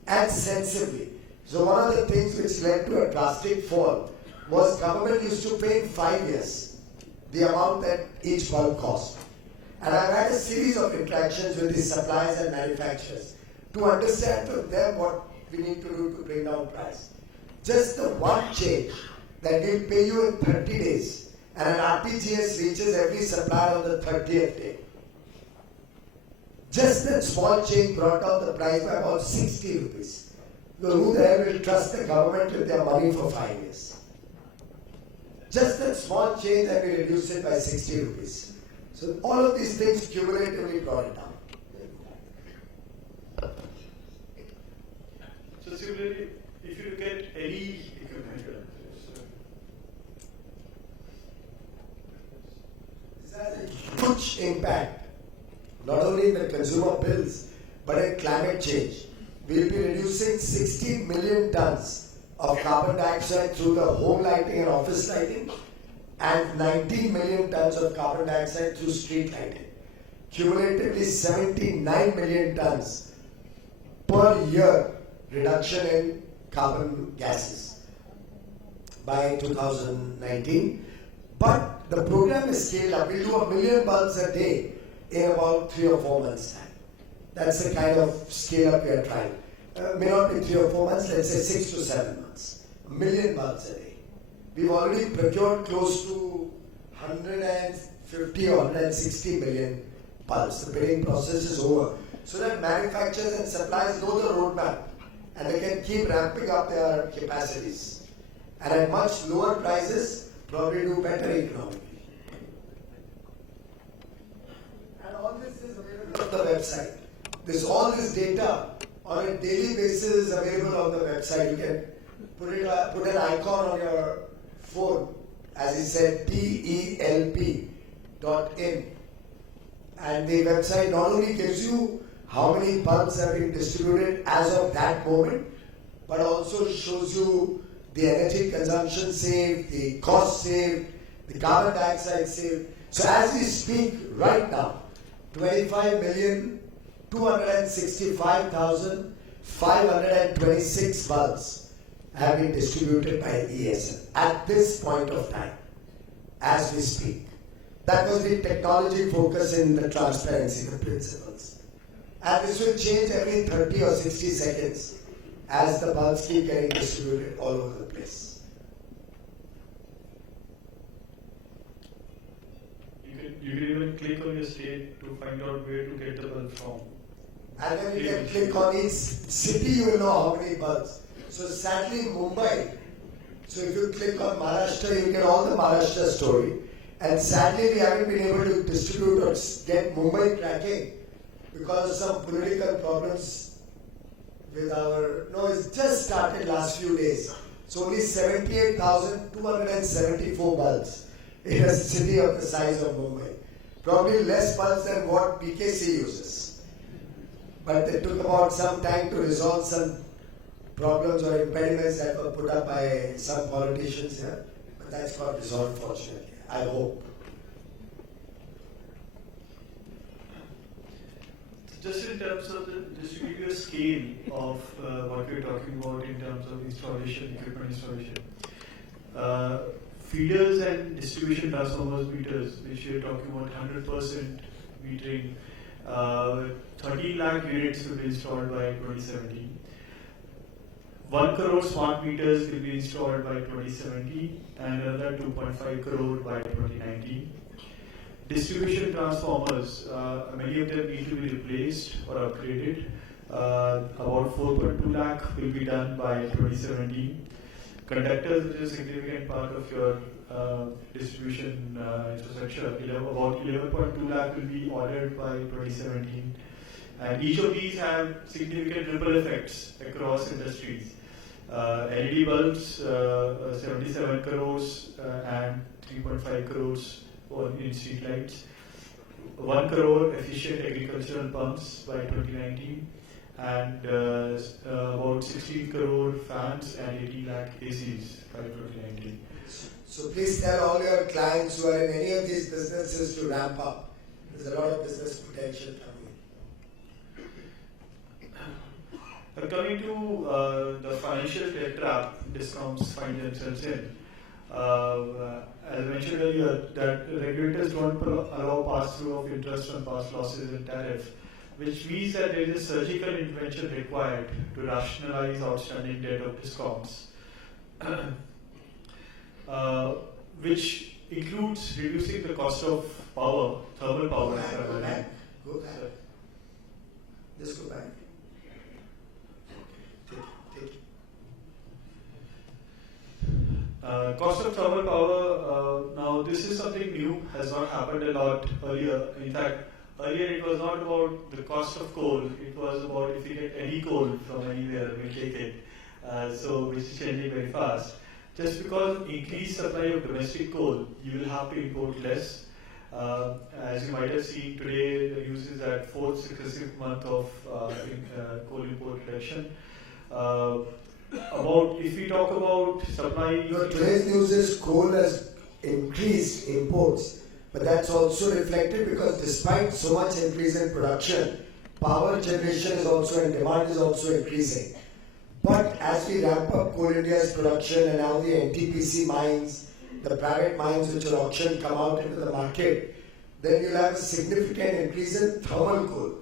and sensibly. So one of the things which led to a drastic fall was government used to pay in 5 years the amount that each bulb cost. And I've had a series of interactions with the suppliers and manufacturers to understand from them what we need to do to bring down price. Just the one change that will pay you in 30 days, and an RTGS reaches every supplier on the 30th day. Just that small change brought down the price by about 60 rupees. So who the hell will trust the government with their money for 5 years? Just that small change that we reduced it by 60 rupees. So all of these things cumulatively brought it down. So similarly, if you look at any equipment, this has a huge impact, not only in the consumer bills, but in climate change. We'll be reducing 16 million tons of carbon dioxide through the home lighting and office lighting, and 19 million tons of carbon dioxide through street lighting. Cumulatively 79 million tons per year reduction in carbon gases by 2019. But the program is scaled up. We'll do 1 million bulbs a day in about 3 or 4 months' time. That's the kind of scale up we are trying. May not be 3 or 4 months, let's say 6 to 7 months. 1 million bulbs a day. We've already procured close to 150 or 160 million bulbs. The bidding process is over. So that manufacturers and suppliers know the roadmap and they can keep ramping up their capacities. And at much lower prices, probably do better economically. And all this is available on the website. All this data on a daily basis is available on the website. You can put an icon on your phone, as he said, PELP.in. And the website not only gives you how many bulbs are being distributed as of that moment, but also shows you the energy consumption saved, the cost saved, the carbon dioxide saved. So as we speak right now, 25,265,000 526 bulbs have been distributed by ESL at this point of time, as we speak. That was the technology focus in the transparency, the principles. And this will change every 30 or 60 seconds as the bulbs keep getting distributed all over the place. You can even click on your state to find out where to get the bulb from. And then you can click on each city, you will know how many bulbs. So sadly, Mumbai, so if you click on Maharashtra, you get all the Maharashtra story. And sadly, we haven't been able to distribute or get Mumbai tracking because of some political problems with our, no, it's just started last few days. So only 78,274 bulbs in a city of the size of Mumbai. Probably less bulbs than what BKC uses. But it took about some time to resolve some problems or impediments that were put up by some politicians here. But that's got resolved fortunately, I hope. Just in terms of just to give you a scale of what we're talking about in terms of installation, equipment installation. Feeders and distribution transformers meters, which we're talking about 100% metering, 13 lakh units will be installed by 2017. 1 crore smart meters will be installed by 2017 and another 2.5 crore by 2019. Distribution transformers, many of them need to be replaced or upgraded. About 4.2 lakh will be done by 2017. Conductors, which is a significant part of your distribution infrastructure, about 11.2 lakh will be ordered by 2017. And each of these have significant ripple effects across industries. LED bulbs, 77 crores and 3.5 crores in street lights. 1 crore efficient agricultural pumps by 2019. And about 16 crore fans and 80 lakh ACs by 2019. So please tell all your clients who are in any of these businesses to ramp up. There's a lot of business potential coming. Coming to the financial debt trap DISCOMs find themselves in. As I mentioned earlier, that regulators don't allow pass-through of interest on past losses and tariff, which means that there is a surgical intervention required to rationalize outstanding debt of DISCOMs, which includes reducing the cost of power, thermal power. Go back. Just go back. Cost of thermal power, now this is something new, has not happened a lot earlier. In fact, earlier it was not about the cost of coal, it was about if you get any coal from anywhere, we'll take it. So which is changing very fast. Just because of increased supply of domestic coal, you will have to import less. As you might have seen today, the use is at fourth successive month of coal import reduction. If we talk about supply, Today's news is coal has increased imports, but that's also reflected because despite so much increase in production, power generation is also and demand is also increasing. But as we ramp up Coal India's production and now the NTPC mines, the private mines which are auctioned come out into the market, then you'll have a significant increase in thermal coal.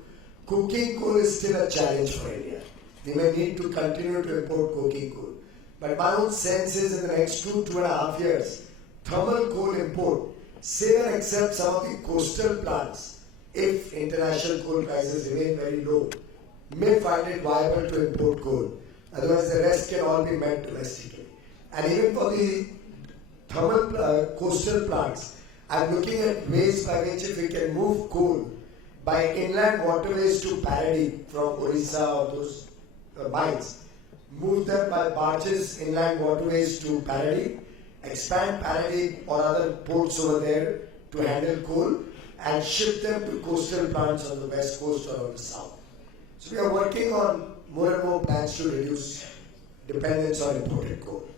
Coking coal is still a challenge for India. We may need to continue to import coking coal. But my own sense is in the next 2.5 years, thermal coal import, save and except some of the coastal plants, if international coal prices remain very low, may find it viable to import coal. Otherwise, the rest can all be met domestically. And even for the thermal coastal plants, I'm looking at ways by which if we can move coal by inland waterways to Paradip from Orissa or those mines, move them by barges inland waterways to Paradip, expand Paradip or other ports over there to handle coal and ship them to coastal plants on the west coast or on the south. So we are working on more and more plans to reduce dependence on imported coal.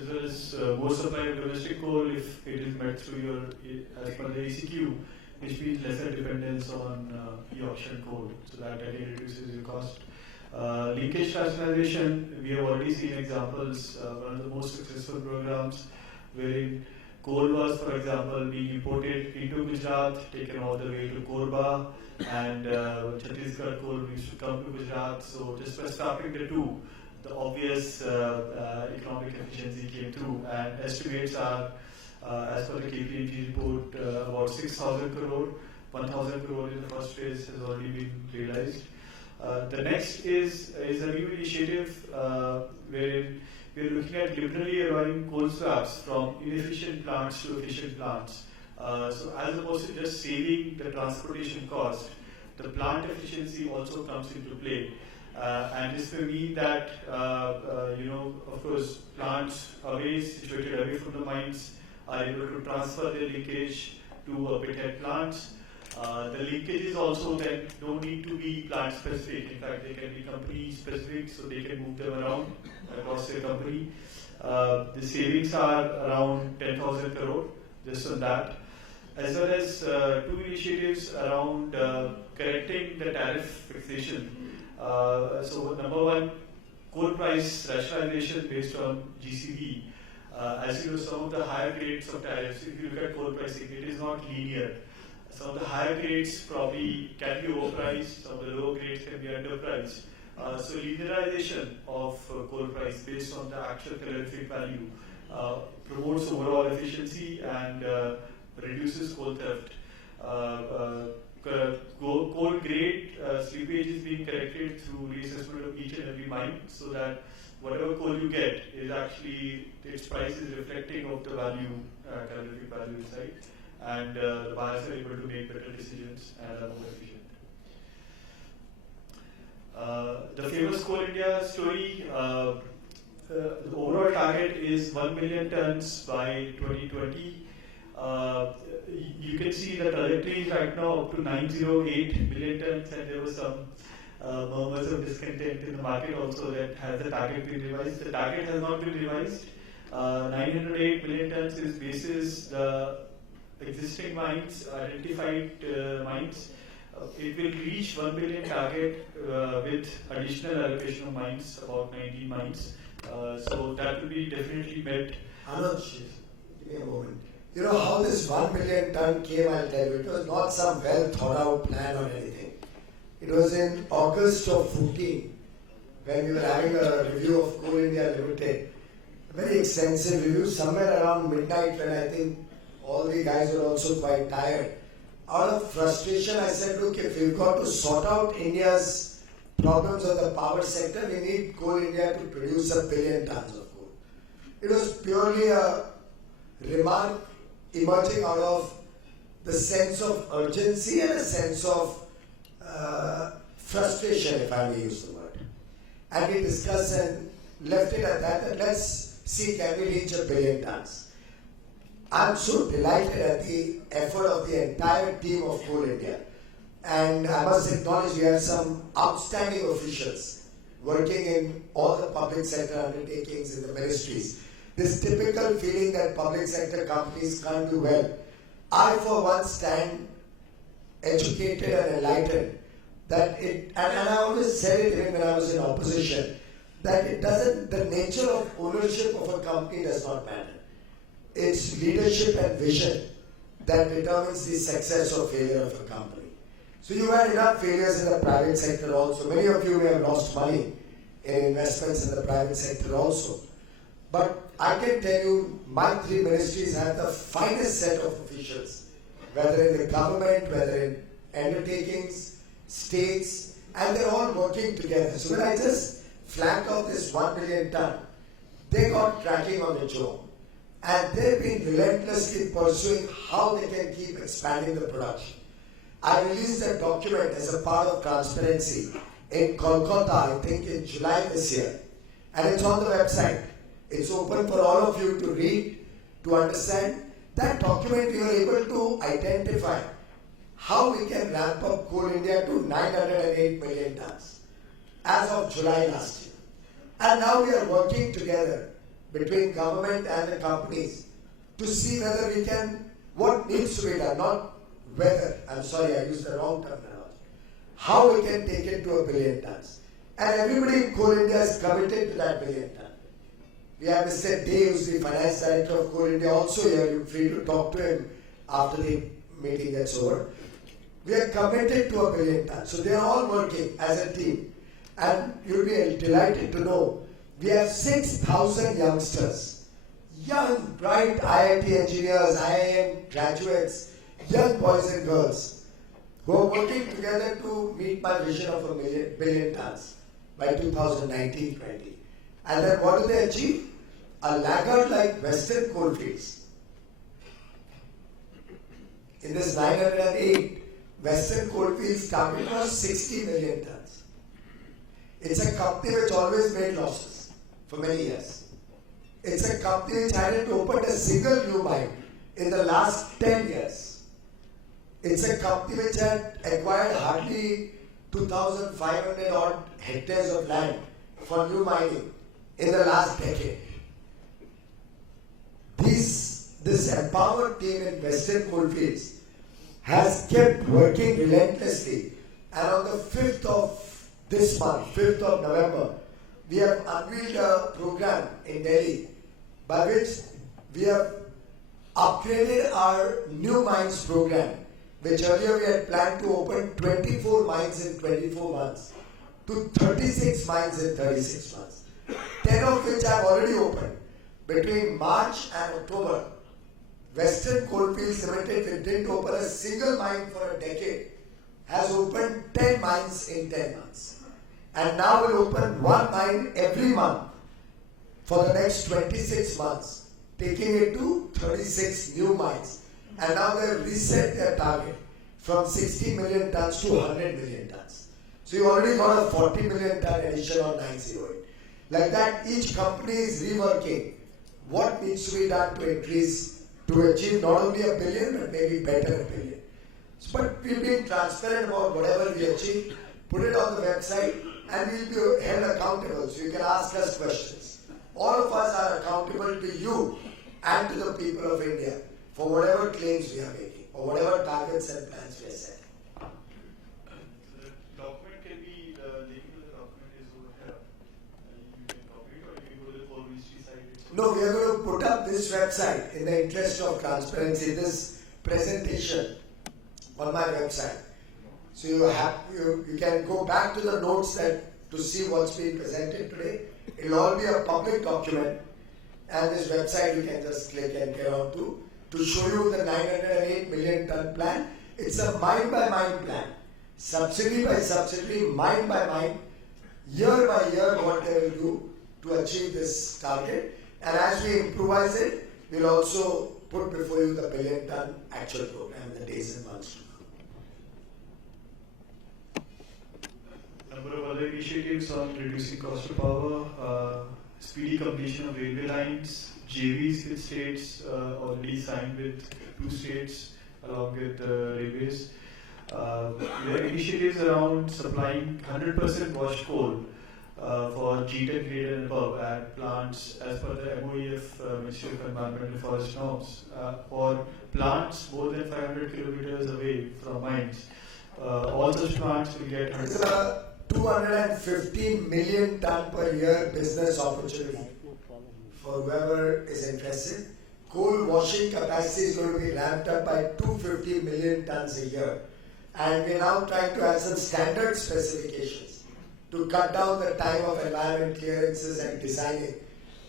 As well as more supply of domestic coal, if it is met through your, as per the ACQ, which means lesser dependence on e-auction coal, so that really reduces your cost. Linkage rationalization, we have already seen examples, one of the most successful programs wherein coal was, for example, being imported into Gujarat, taken all the way to Korba, and Chhattisgarh coal used to come to Gujarat. So just by scrapping the two, the obvious economic efficiency came through, and estimates are, as per the KPMG report, about 6,000 crore, 1,000 crore in the first phase has already been realized. The next is a new initiative wherein we are looking at liberally allowing coal swaps from inefficient plants to efficient plants. So as opposed to just saving the transportation cost, the plant efficiency also comes into play. And this may mean that, of course, plants situated away from the mines are able to transfer their linkage to pithead plants. The linkages also then don't need to be plant specific. In fact, they can be company specific, so they can move them around across their company. The savings are around 10,000 crore just on that, as well as two initiatives around correcting the tariff fixation. So number one, coal price rationalization based on GCV. As you know, some of the higher grades of tariffs, if you look at coal pricing, it is not linear. Some of the higher grades probably can be overpriced, some of the lower grades can be underpriced. So linearization of coal price based on the actual calorific value promotes overall efficiency and reduces coal theft. Coal grade slippage is being corrected through reassessment of each and every mine, so that whatever coal you get is actually, its price is reflecting of the value, calorific value inside. And the buyers are able to make better decisions and are more efficient. The famous Coal India story, the overall target is 1 million tons by 2020. You can see the trajectory is right now up to 908 million tons, and there was some murmurs of discontent in the market also that has the target been revised. The target has not been revised. 908 million tons is basis the existing mines, identified mines. It will reach 1 billion target with additional allocation of mines, about 19 mines. So that will be definitely met. Anuj, give me a moment. You know how this 1 billion ton came, I'll tell you. It was not some well thought out plan or anything. It was in August of 14 when we were having a review of Coal India Limited. A very extensive review, somewhere around midnight when I think all the guys were also quite tired. Out of frustration, I said, look, if we've got to sort out India's problems of the power sector, we need Coal India to produce 1 billion tons of coal. It was purely a remark emerging out of the sense of urgency and a sense of frustration, if I may use the word. And we discussed and left it at that let's see, can we reach 1 billion tons. I'm so delighted at the effort of the entire team of Coal India. And I must acknowledge we have some outstanding officials working in all the public sector undertakings in the ministries. This typical feeling that public sector companies can't do well. I for one stand educated and enlightened that and I always said it even when I was in opposition, that it doesn't, the nature of ownership of a company does not matter. It's leadership and vision that determines the success or failure of a company. So you had enough failures in the private sector also. Many of you may have lost money in investments in the private sector also. But I can tell you, my three ministries have the finest set of officials, whether in the government, whether in undertakings, states, and they're all working together. So when I just flagged off this 1 billion ton, they got tracking on the job. And they've been relentlessly pursuing how they can keep expanding the production. I released a document as a part of transparency in Kolkata, I think in July this year. And it's on the website. It's open for all of you to read, to understand. That document we were able to identify how we can ramp up Coal India to 908 million tons as of July last year. And now we are working together between government and the companies to see whether we can, what needs to be done, not whether, I'm sorry, I used the wrong terminology, how we can take it to 1 billion tons. And everybody in Coal India is committed to that 1 billion ton. We have Mr. Dave, who's the finance director of Coal India, also here. You're free to talk to him after the meeting gets over. We are committed to 1 billion tons. So they are all working as a team. And you'll be delighted to know we have 6,000 youngsters, young, bright IIT engineers, IIM graduates, young boys and girls who are working together to meet my vision of 1 billion tons by 2019-20. And then what do they achieve? A laggard like Western Coalfields. In this 908, Western Coalfields target was 60 million tons. It's a company which always made losses for many years. It's a company which hadn't opened a single new mine in the last 10 years. It's a company which had acquired hardly 2,500 odd hectares of land for new mining in the last decade. This empowered team in Western Coalfields has kept working relentlessly, and on the 5th of this month, 5th of November, we have unveiled a program in Delhi by which we have upgraded our new mines program, which earlier we had planned to open 24 mines in 24 months to 36 mines in 36 months, 10 of which have already opened. Between March and October, Western Coalfields Limited, which didn't open a single mine for a decade, has opened 10 mines in 10 months. And now will open 1 mine every month for the next 26 months, taking it to 36 new mines. And now they have reset their target from 60 million tons to 100 million tons. So you already got a 40 million ton addition on 908. Like that, each company is reworking what needs to be done to achieve not only 1 billion, but maybe better 1 billion. So, but we've been transparent about whatever we achieve, put it on the website, and we'll be held accountable. So you can ask us questions. All of us are accountable to you and to the people of India for whatever claims we are making or whatever targets and plans we are setting. The document can be, the link to the document is over here. You can copy it or you can go to the Core Ministry site. No, we are going to put up this website in the interest of transparency, this presentation on my website. So you can go back to the notes to see what's being presented today. It will all be a public document, and this website you can just click and get on to show you the 908 million ton plan. It's a mine by mine plan, subsidy by subsidy, mine by mine, year by year what they will do to achieve this target. And as we improvise it, we'll also put before you the 1 billion ton actual program in the days and months to come. Number of other initiatives on reducing cost of power, speedy completion of railway lines, JVs with states already signed with 2 states along with railways. There are initiatives around supplying 100% washed coal for G10 grade and above at plants as per the MOEF Ministry of Environment and Forest norms for plants more than 500 kilometers away from mines. All such plants will get 100%. It's a 215 million ton per year business opportunity for whoever is interested. Coal washing capacity is going to be ramped up by 250 million tons a year. And we are now trying to add some standard specifications to cut down the time of environment clearances and designing.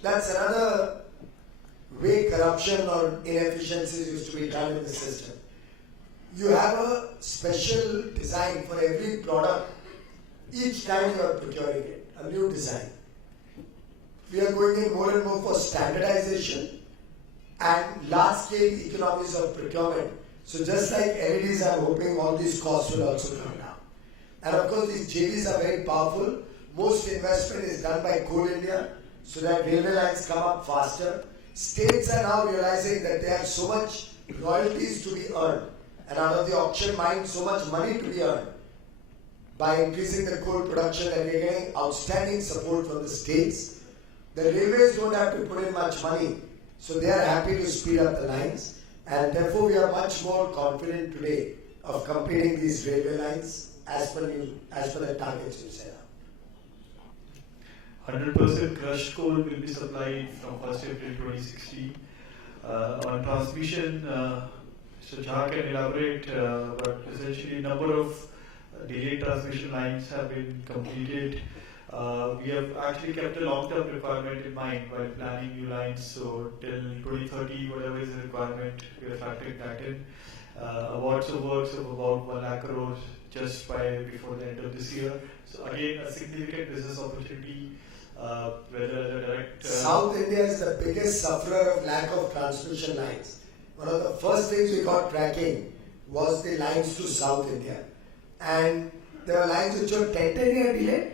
That's another way corruption or inefficiencies used to be done in the system. You have a special design for every product each time you are procuring it, a new design. We are going in more and more for standardization and large-scale economies of procurement. So just like LEDs, I'm hoping all these costs will also come down. And of course, these JVs are very powerful. Most investment is done by Coal India so that railway lines come up faster. States are now realizing that they have so much royalties to be earned, and out of the auction mine, so much money to be earned by increasing the coal production, that we're getting outstanding support from the states. The railways don't have to put in much money, so they are happy to speed up the lines, and therefore we are much more confident today of completing these railway lines as per the targets you set up? 100% crushed coal will be supplied from 1st April 2016. On transmission, Mr. Jha can elaborate, but essentially number of delayed transmission lines have been completed. We have actually kept a long-term requirement in mind while planning new lines. So till 2030, whatever is the requirement, we are factoring that in. Awards of works of about 1 lakh crores just before the end of this year. So again, a significant business opportunity. Whether the direct South India is the biggest sufferer of lack of transmission lines. One of the first things we got tracking was the lines to South India. And there were lines which were 10 year delayed.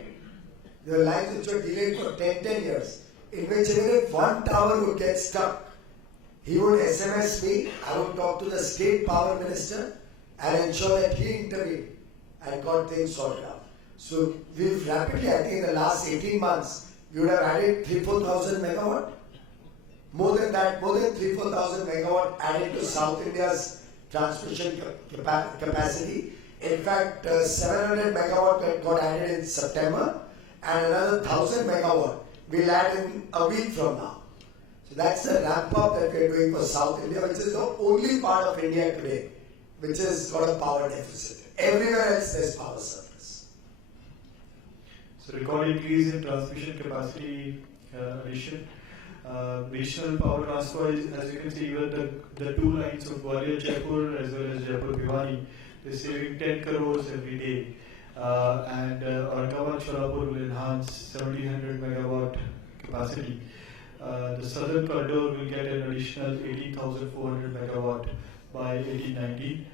There were lines which were delayed for 10 years, in which even if one tower would get stuck, he would SMS me, I would talk to the state power minister and ensure that he intervened and got things sorted out. So we've rapidly, I think in the last 18 months, we would have added 3,000-4,000 megawatt. More than that, more than 3,000-4,000 megawatt added to South India's transmission capacity. In fact, 700 megawatt got added in September, and another 1,000 megawatt we'll add in a week from now. So that's the ramp up that we're doing for South India, which is the only part of India today which has got a power deficit. Everywhere else there's power surplus. So record increase in transmission capacity addition. Regional power transfer is, as you can see, even the two lines of Gwalior Jaipur as well as Jaipur Bhiwani, they're saving 10 crores every day. And Aurangabad Cholapur will enhance 1700 megawatt capacity. The southern corridor will get an additional 18,400 megawatt by 1819.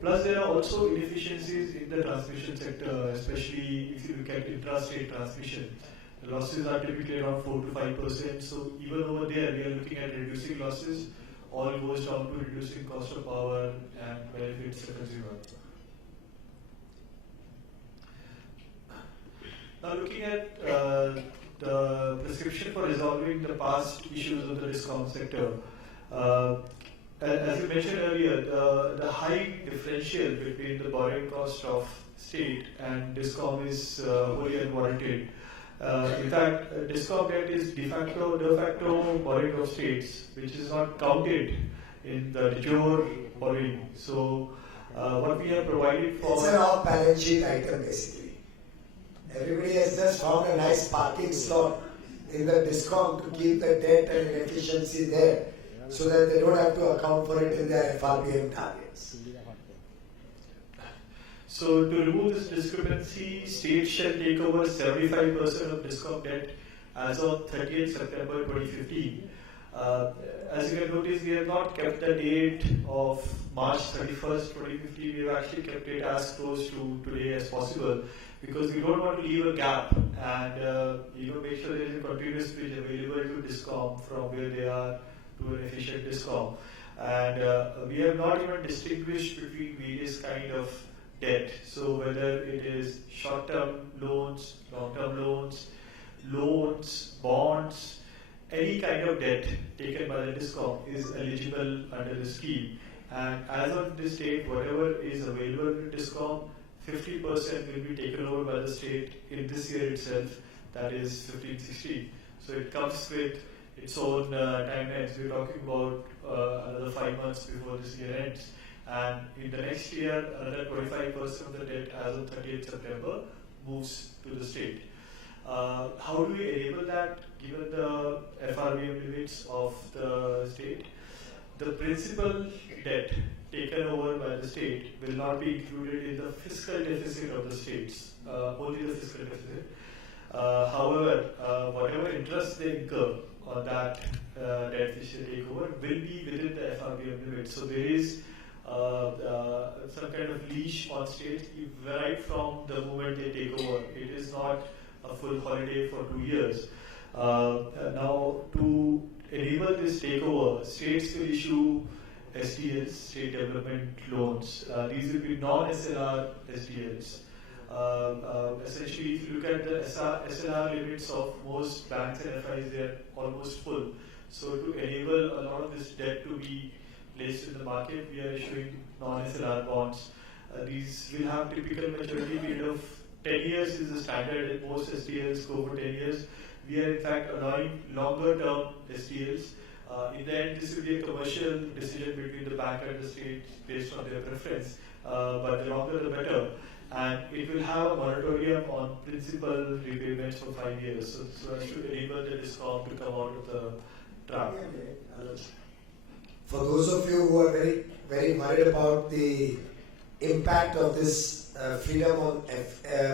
Plus, there are also inefficiencies in the transmission sector, especially if you look at intrastate transmission. The losses are typically around 4 to 5%. So even over there, we are looking at reducing losses. All goes down to reducing cost of power and benefits the consumer. Now, looking at the prescription for resolving the past issues of the DISCOM sector. As you mentioned earlier, the high differential between the borrowing cost of state and DISCOM is wholly unwarranted. In fact, DISCOM debt is de facto borrowing of states, which is not counted in the de jure borrowing. So, what we have provided for... It's an off-balance sheet item, basically. Everybody has just found a nice parking slot in the DISCOM to keep the debt and inefficiency there, so that they don't have to account for it in their FRBM targets. So to remove this discrepancy, states shall take over 75% of DISCOM debt as of 30th September 2015. As you can notice, we have not kept the date of March 31st, 2015. We have actually kept it as close to today as possible, because we don't want to leave a gap and make sure there is a continuous bridge available to DISCOM from where they are to an efficient DISCOM. And we have not even distinguished between various kind of debt. So whether it is short-term loans, long-term loans, bonds, any kind of debt taken by the DISCOM is eligible under the scheme. And as of this date, whatever is available to DISCOM, 50% will be taken over by the state in this year itself, that is 15-16. So it comes with its own timelines. We're talking about another 5 months before this year ends. And in the next year, another 25% of the debt as of 30th September moves to the state. How do we enable that given the FRBM limits of the state? The principal debt taken over by the state will not be included in the fiscal deficit of the states, only the fiscal deficit. However, whatever interest they incur on that debt which they take over will be within the FRBM limit. So there is some kind of leash on states right from the moment they take over. It is not a full holiday for 2 years. Now, to enable this takeover, states will issue SDLs, state development loans. These will be non-SLR SDLs. Essentially, if you look at the SLR limits of most banks and FIs, they are almost full. So to enable a lot of this debt to be placed in the market, we are issuing non-SLR bonds. These will have typical maturity period of 10 years is the standard, and most STLs go for 10 years. We are in fact allowing longer term STLs. In the end, this will be a commercial decision between the bank and the state based on their preference, but the longer the better. And it will have a moratorium on principal repayments for 5 years, so as to enable the DISCOM to come out of the trap. For those of you who are very, very worried about the impact of this freedom on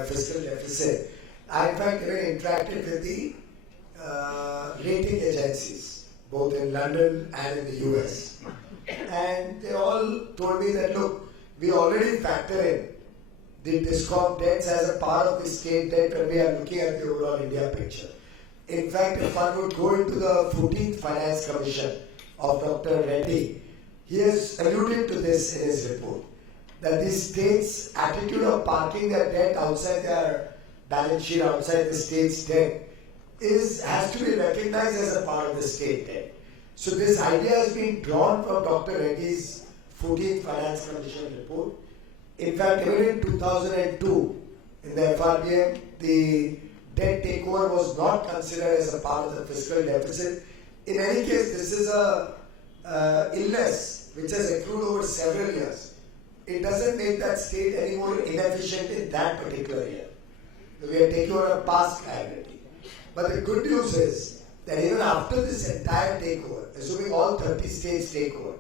fiscal deficit, I in fact interacted with the rating agencies, both in London and in the US. And they all told me that, look, we already factor in the DISCOM debts as a part of the state debt when we are looking at the overall India picture. In fact, if one would go into the 14th Finance Commission of Dr. Reddy, he has alluded to this in his report, that the state's attitude of parking their debt outside their balance sheet, outside the state's debt, has to be recognized as a part of the state debt. So this idea has been drawn from Dr. Reddy's 14th Finance Commission report. In fact, even in 2002, in the FRBM, the debt takeover was not considered as a part of the fiscal deficit. In any case, this is a illness which has accrued over several years. It doesn't make that state any more inefficient in that particular year. We are taking over a past liability. But the good news is that even after this entire takeover, assuming all 30 states take over,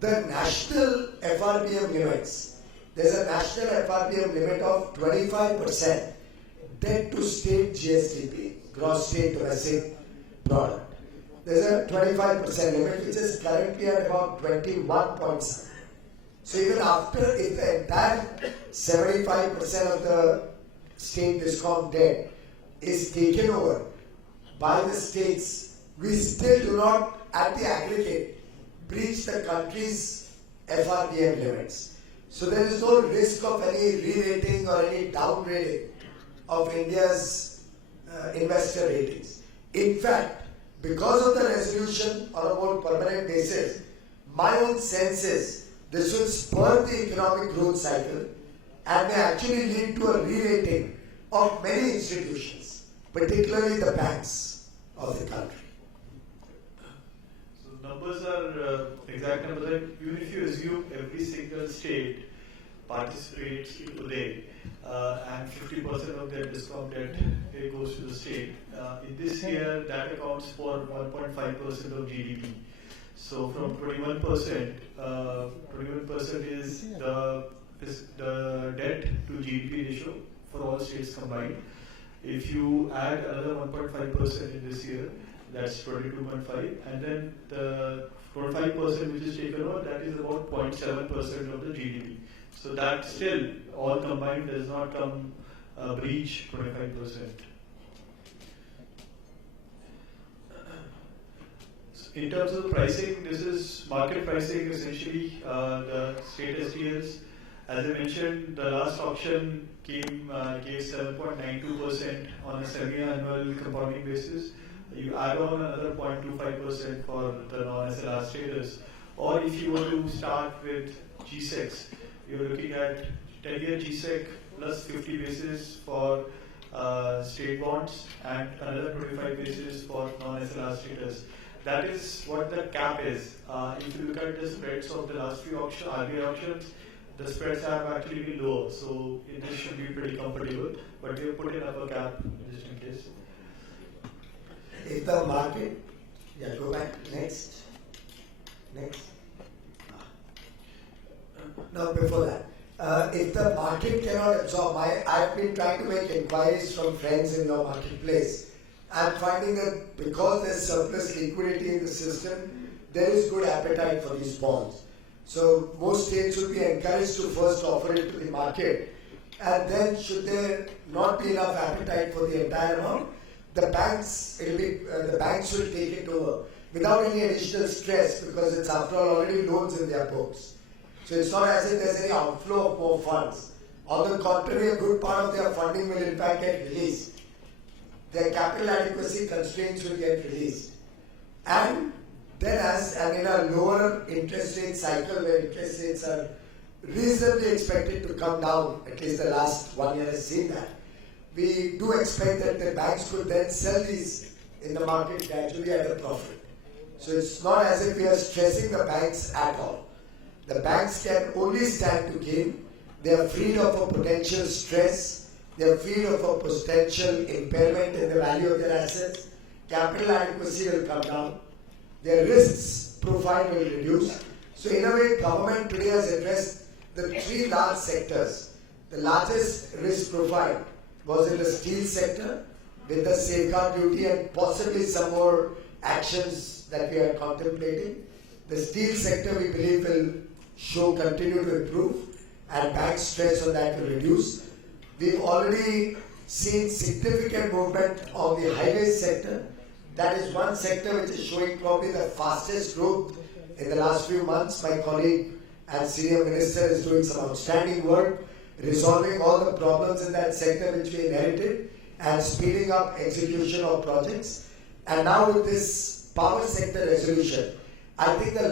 the national FRBM limits, there's a national FRBM limit of 25% debt to state GSDP, gross state domestic product. There's a 25% limit which is currently at about 21.7. So even after, if the entire 75% of the state DISCOM debt is taken over by the states, we still do not, at the aggregate, breach the country's FRBM limits. So there is no risk of any re-rating or any downgrading of India's investor ratings. In fact, because of the resolution on a more permanent basis, my own sense is this will spur the economic growth cycle and may actually lead to a re-rating of many institutions, particularly the banks of the country. So numbers are exact numbers. Like, even if you assume every single state participates today and 50% of their DISCOM debt goes to the state, in this year that accounts for 1.5% of GDP. So from 21%, 21% is the debt to GDP ratio for all states combined. If you add another 1.5% in this year, that's 22.5, and then the 25% which is taken over, that is about 0.7% of the GDP. So that still, all combined, does not come breach 25%. In terms of the pricing, this is market pricing, essentially the state STLs. As I mentioned, the last auction gave 7.92% on a semi-annual compounding basis. You add on another 0.25% for the non-SLR status. Or if you were to start with G-SECs, you're looking at 10-year G-SEC plus 50 basis for state bonds and another 25 basis for non-SLR status. That is what the cap is. If you look at the spreads of the last few RBI auctions, the spreads have actually been lower, so this should be pretty comfortable. But we have put in upper cap just in case. If the market, go back next. No, before that, if the market cannot absorb, I've been trying to make inquiries from friends in your marketplace. I'm finding that because there's surplus liquidity in the system, there is good appetite for these bonds. So most states would be encouraged to first offer it to the market, and then should there not be enough appetite for the entire amount, the banks will take it over without any additional stress, because it's after all already loans in their books. So it's not as if there's any outflow of more funds. On the contrary, a good part of their funding will in fact get released. Their capital adequacy constraints will get released. And then as and in a lower interest rate cycle where interest rates are reasonably expected to come down, at least the last 1 year has seen that, we do expect that the banks could then sell these in the market gradually at a profit. So it's not as if we are stressing the banks at all. The banks can only stand to gain. They are freed of a potential stress. They are freed of a potential impairment in the value of their assets. Capital adequacy will come down. Their risks profile will reduce. So in a way, government today has addressed the three large sectors. The largest risk profile was in the steel sector with the safeguard duty and possibly some more actions that we are contemplating. The steel sector we believe will continue to improve and bank stress on that will reduce. We've already seen significant movement on the highway sector. That is one sector which is showing probably the fastest growth in the last few months. My colleague and senior minister is doing some outstanding work, resolving all the problems in that sector which we inherited and speeding up execution of projects. And now with this power sector resolution, I think the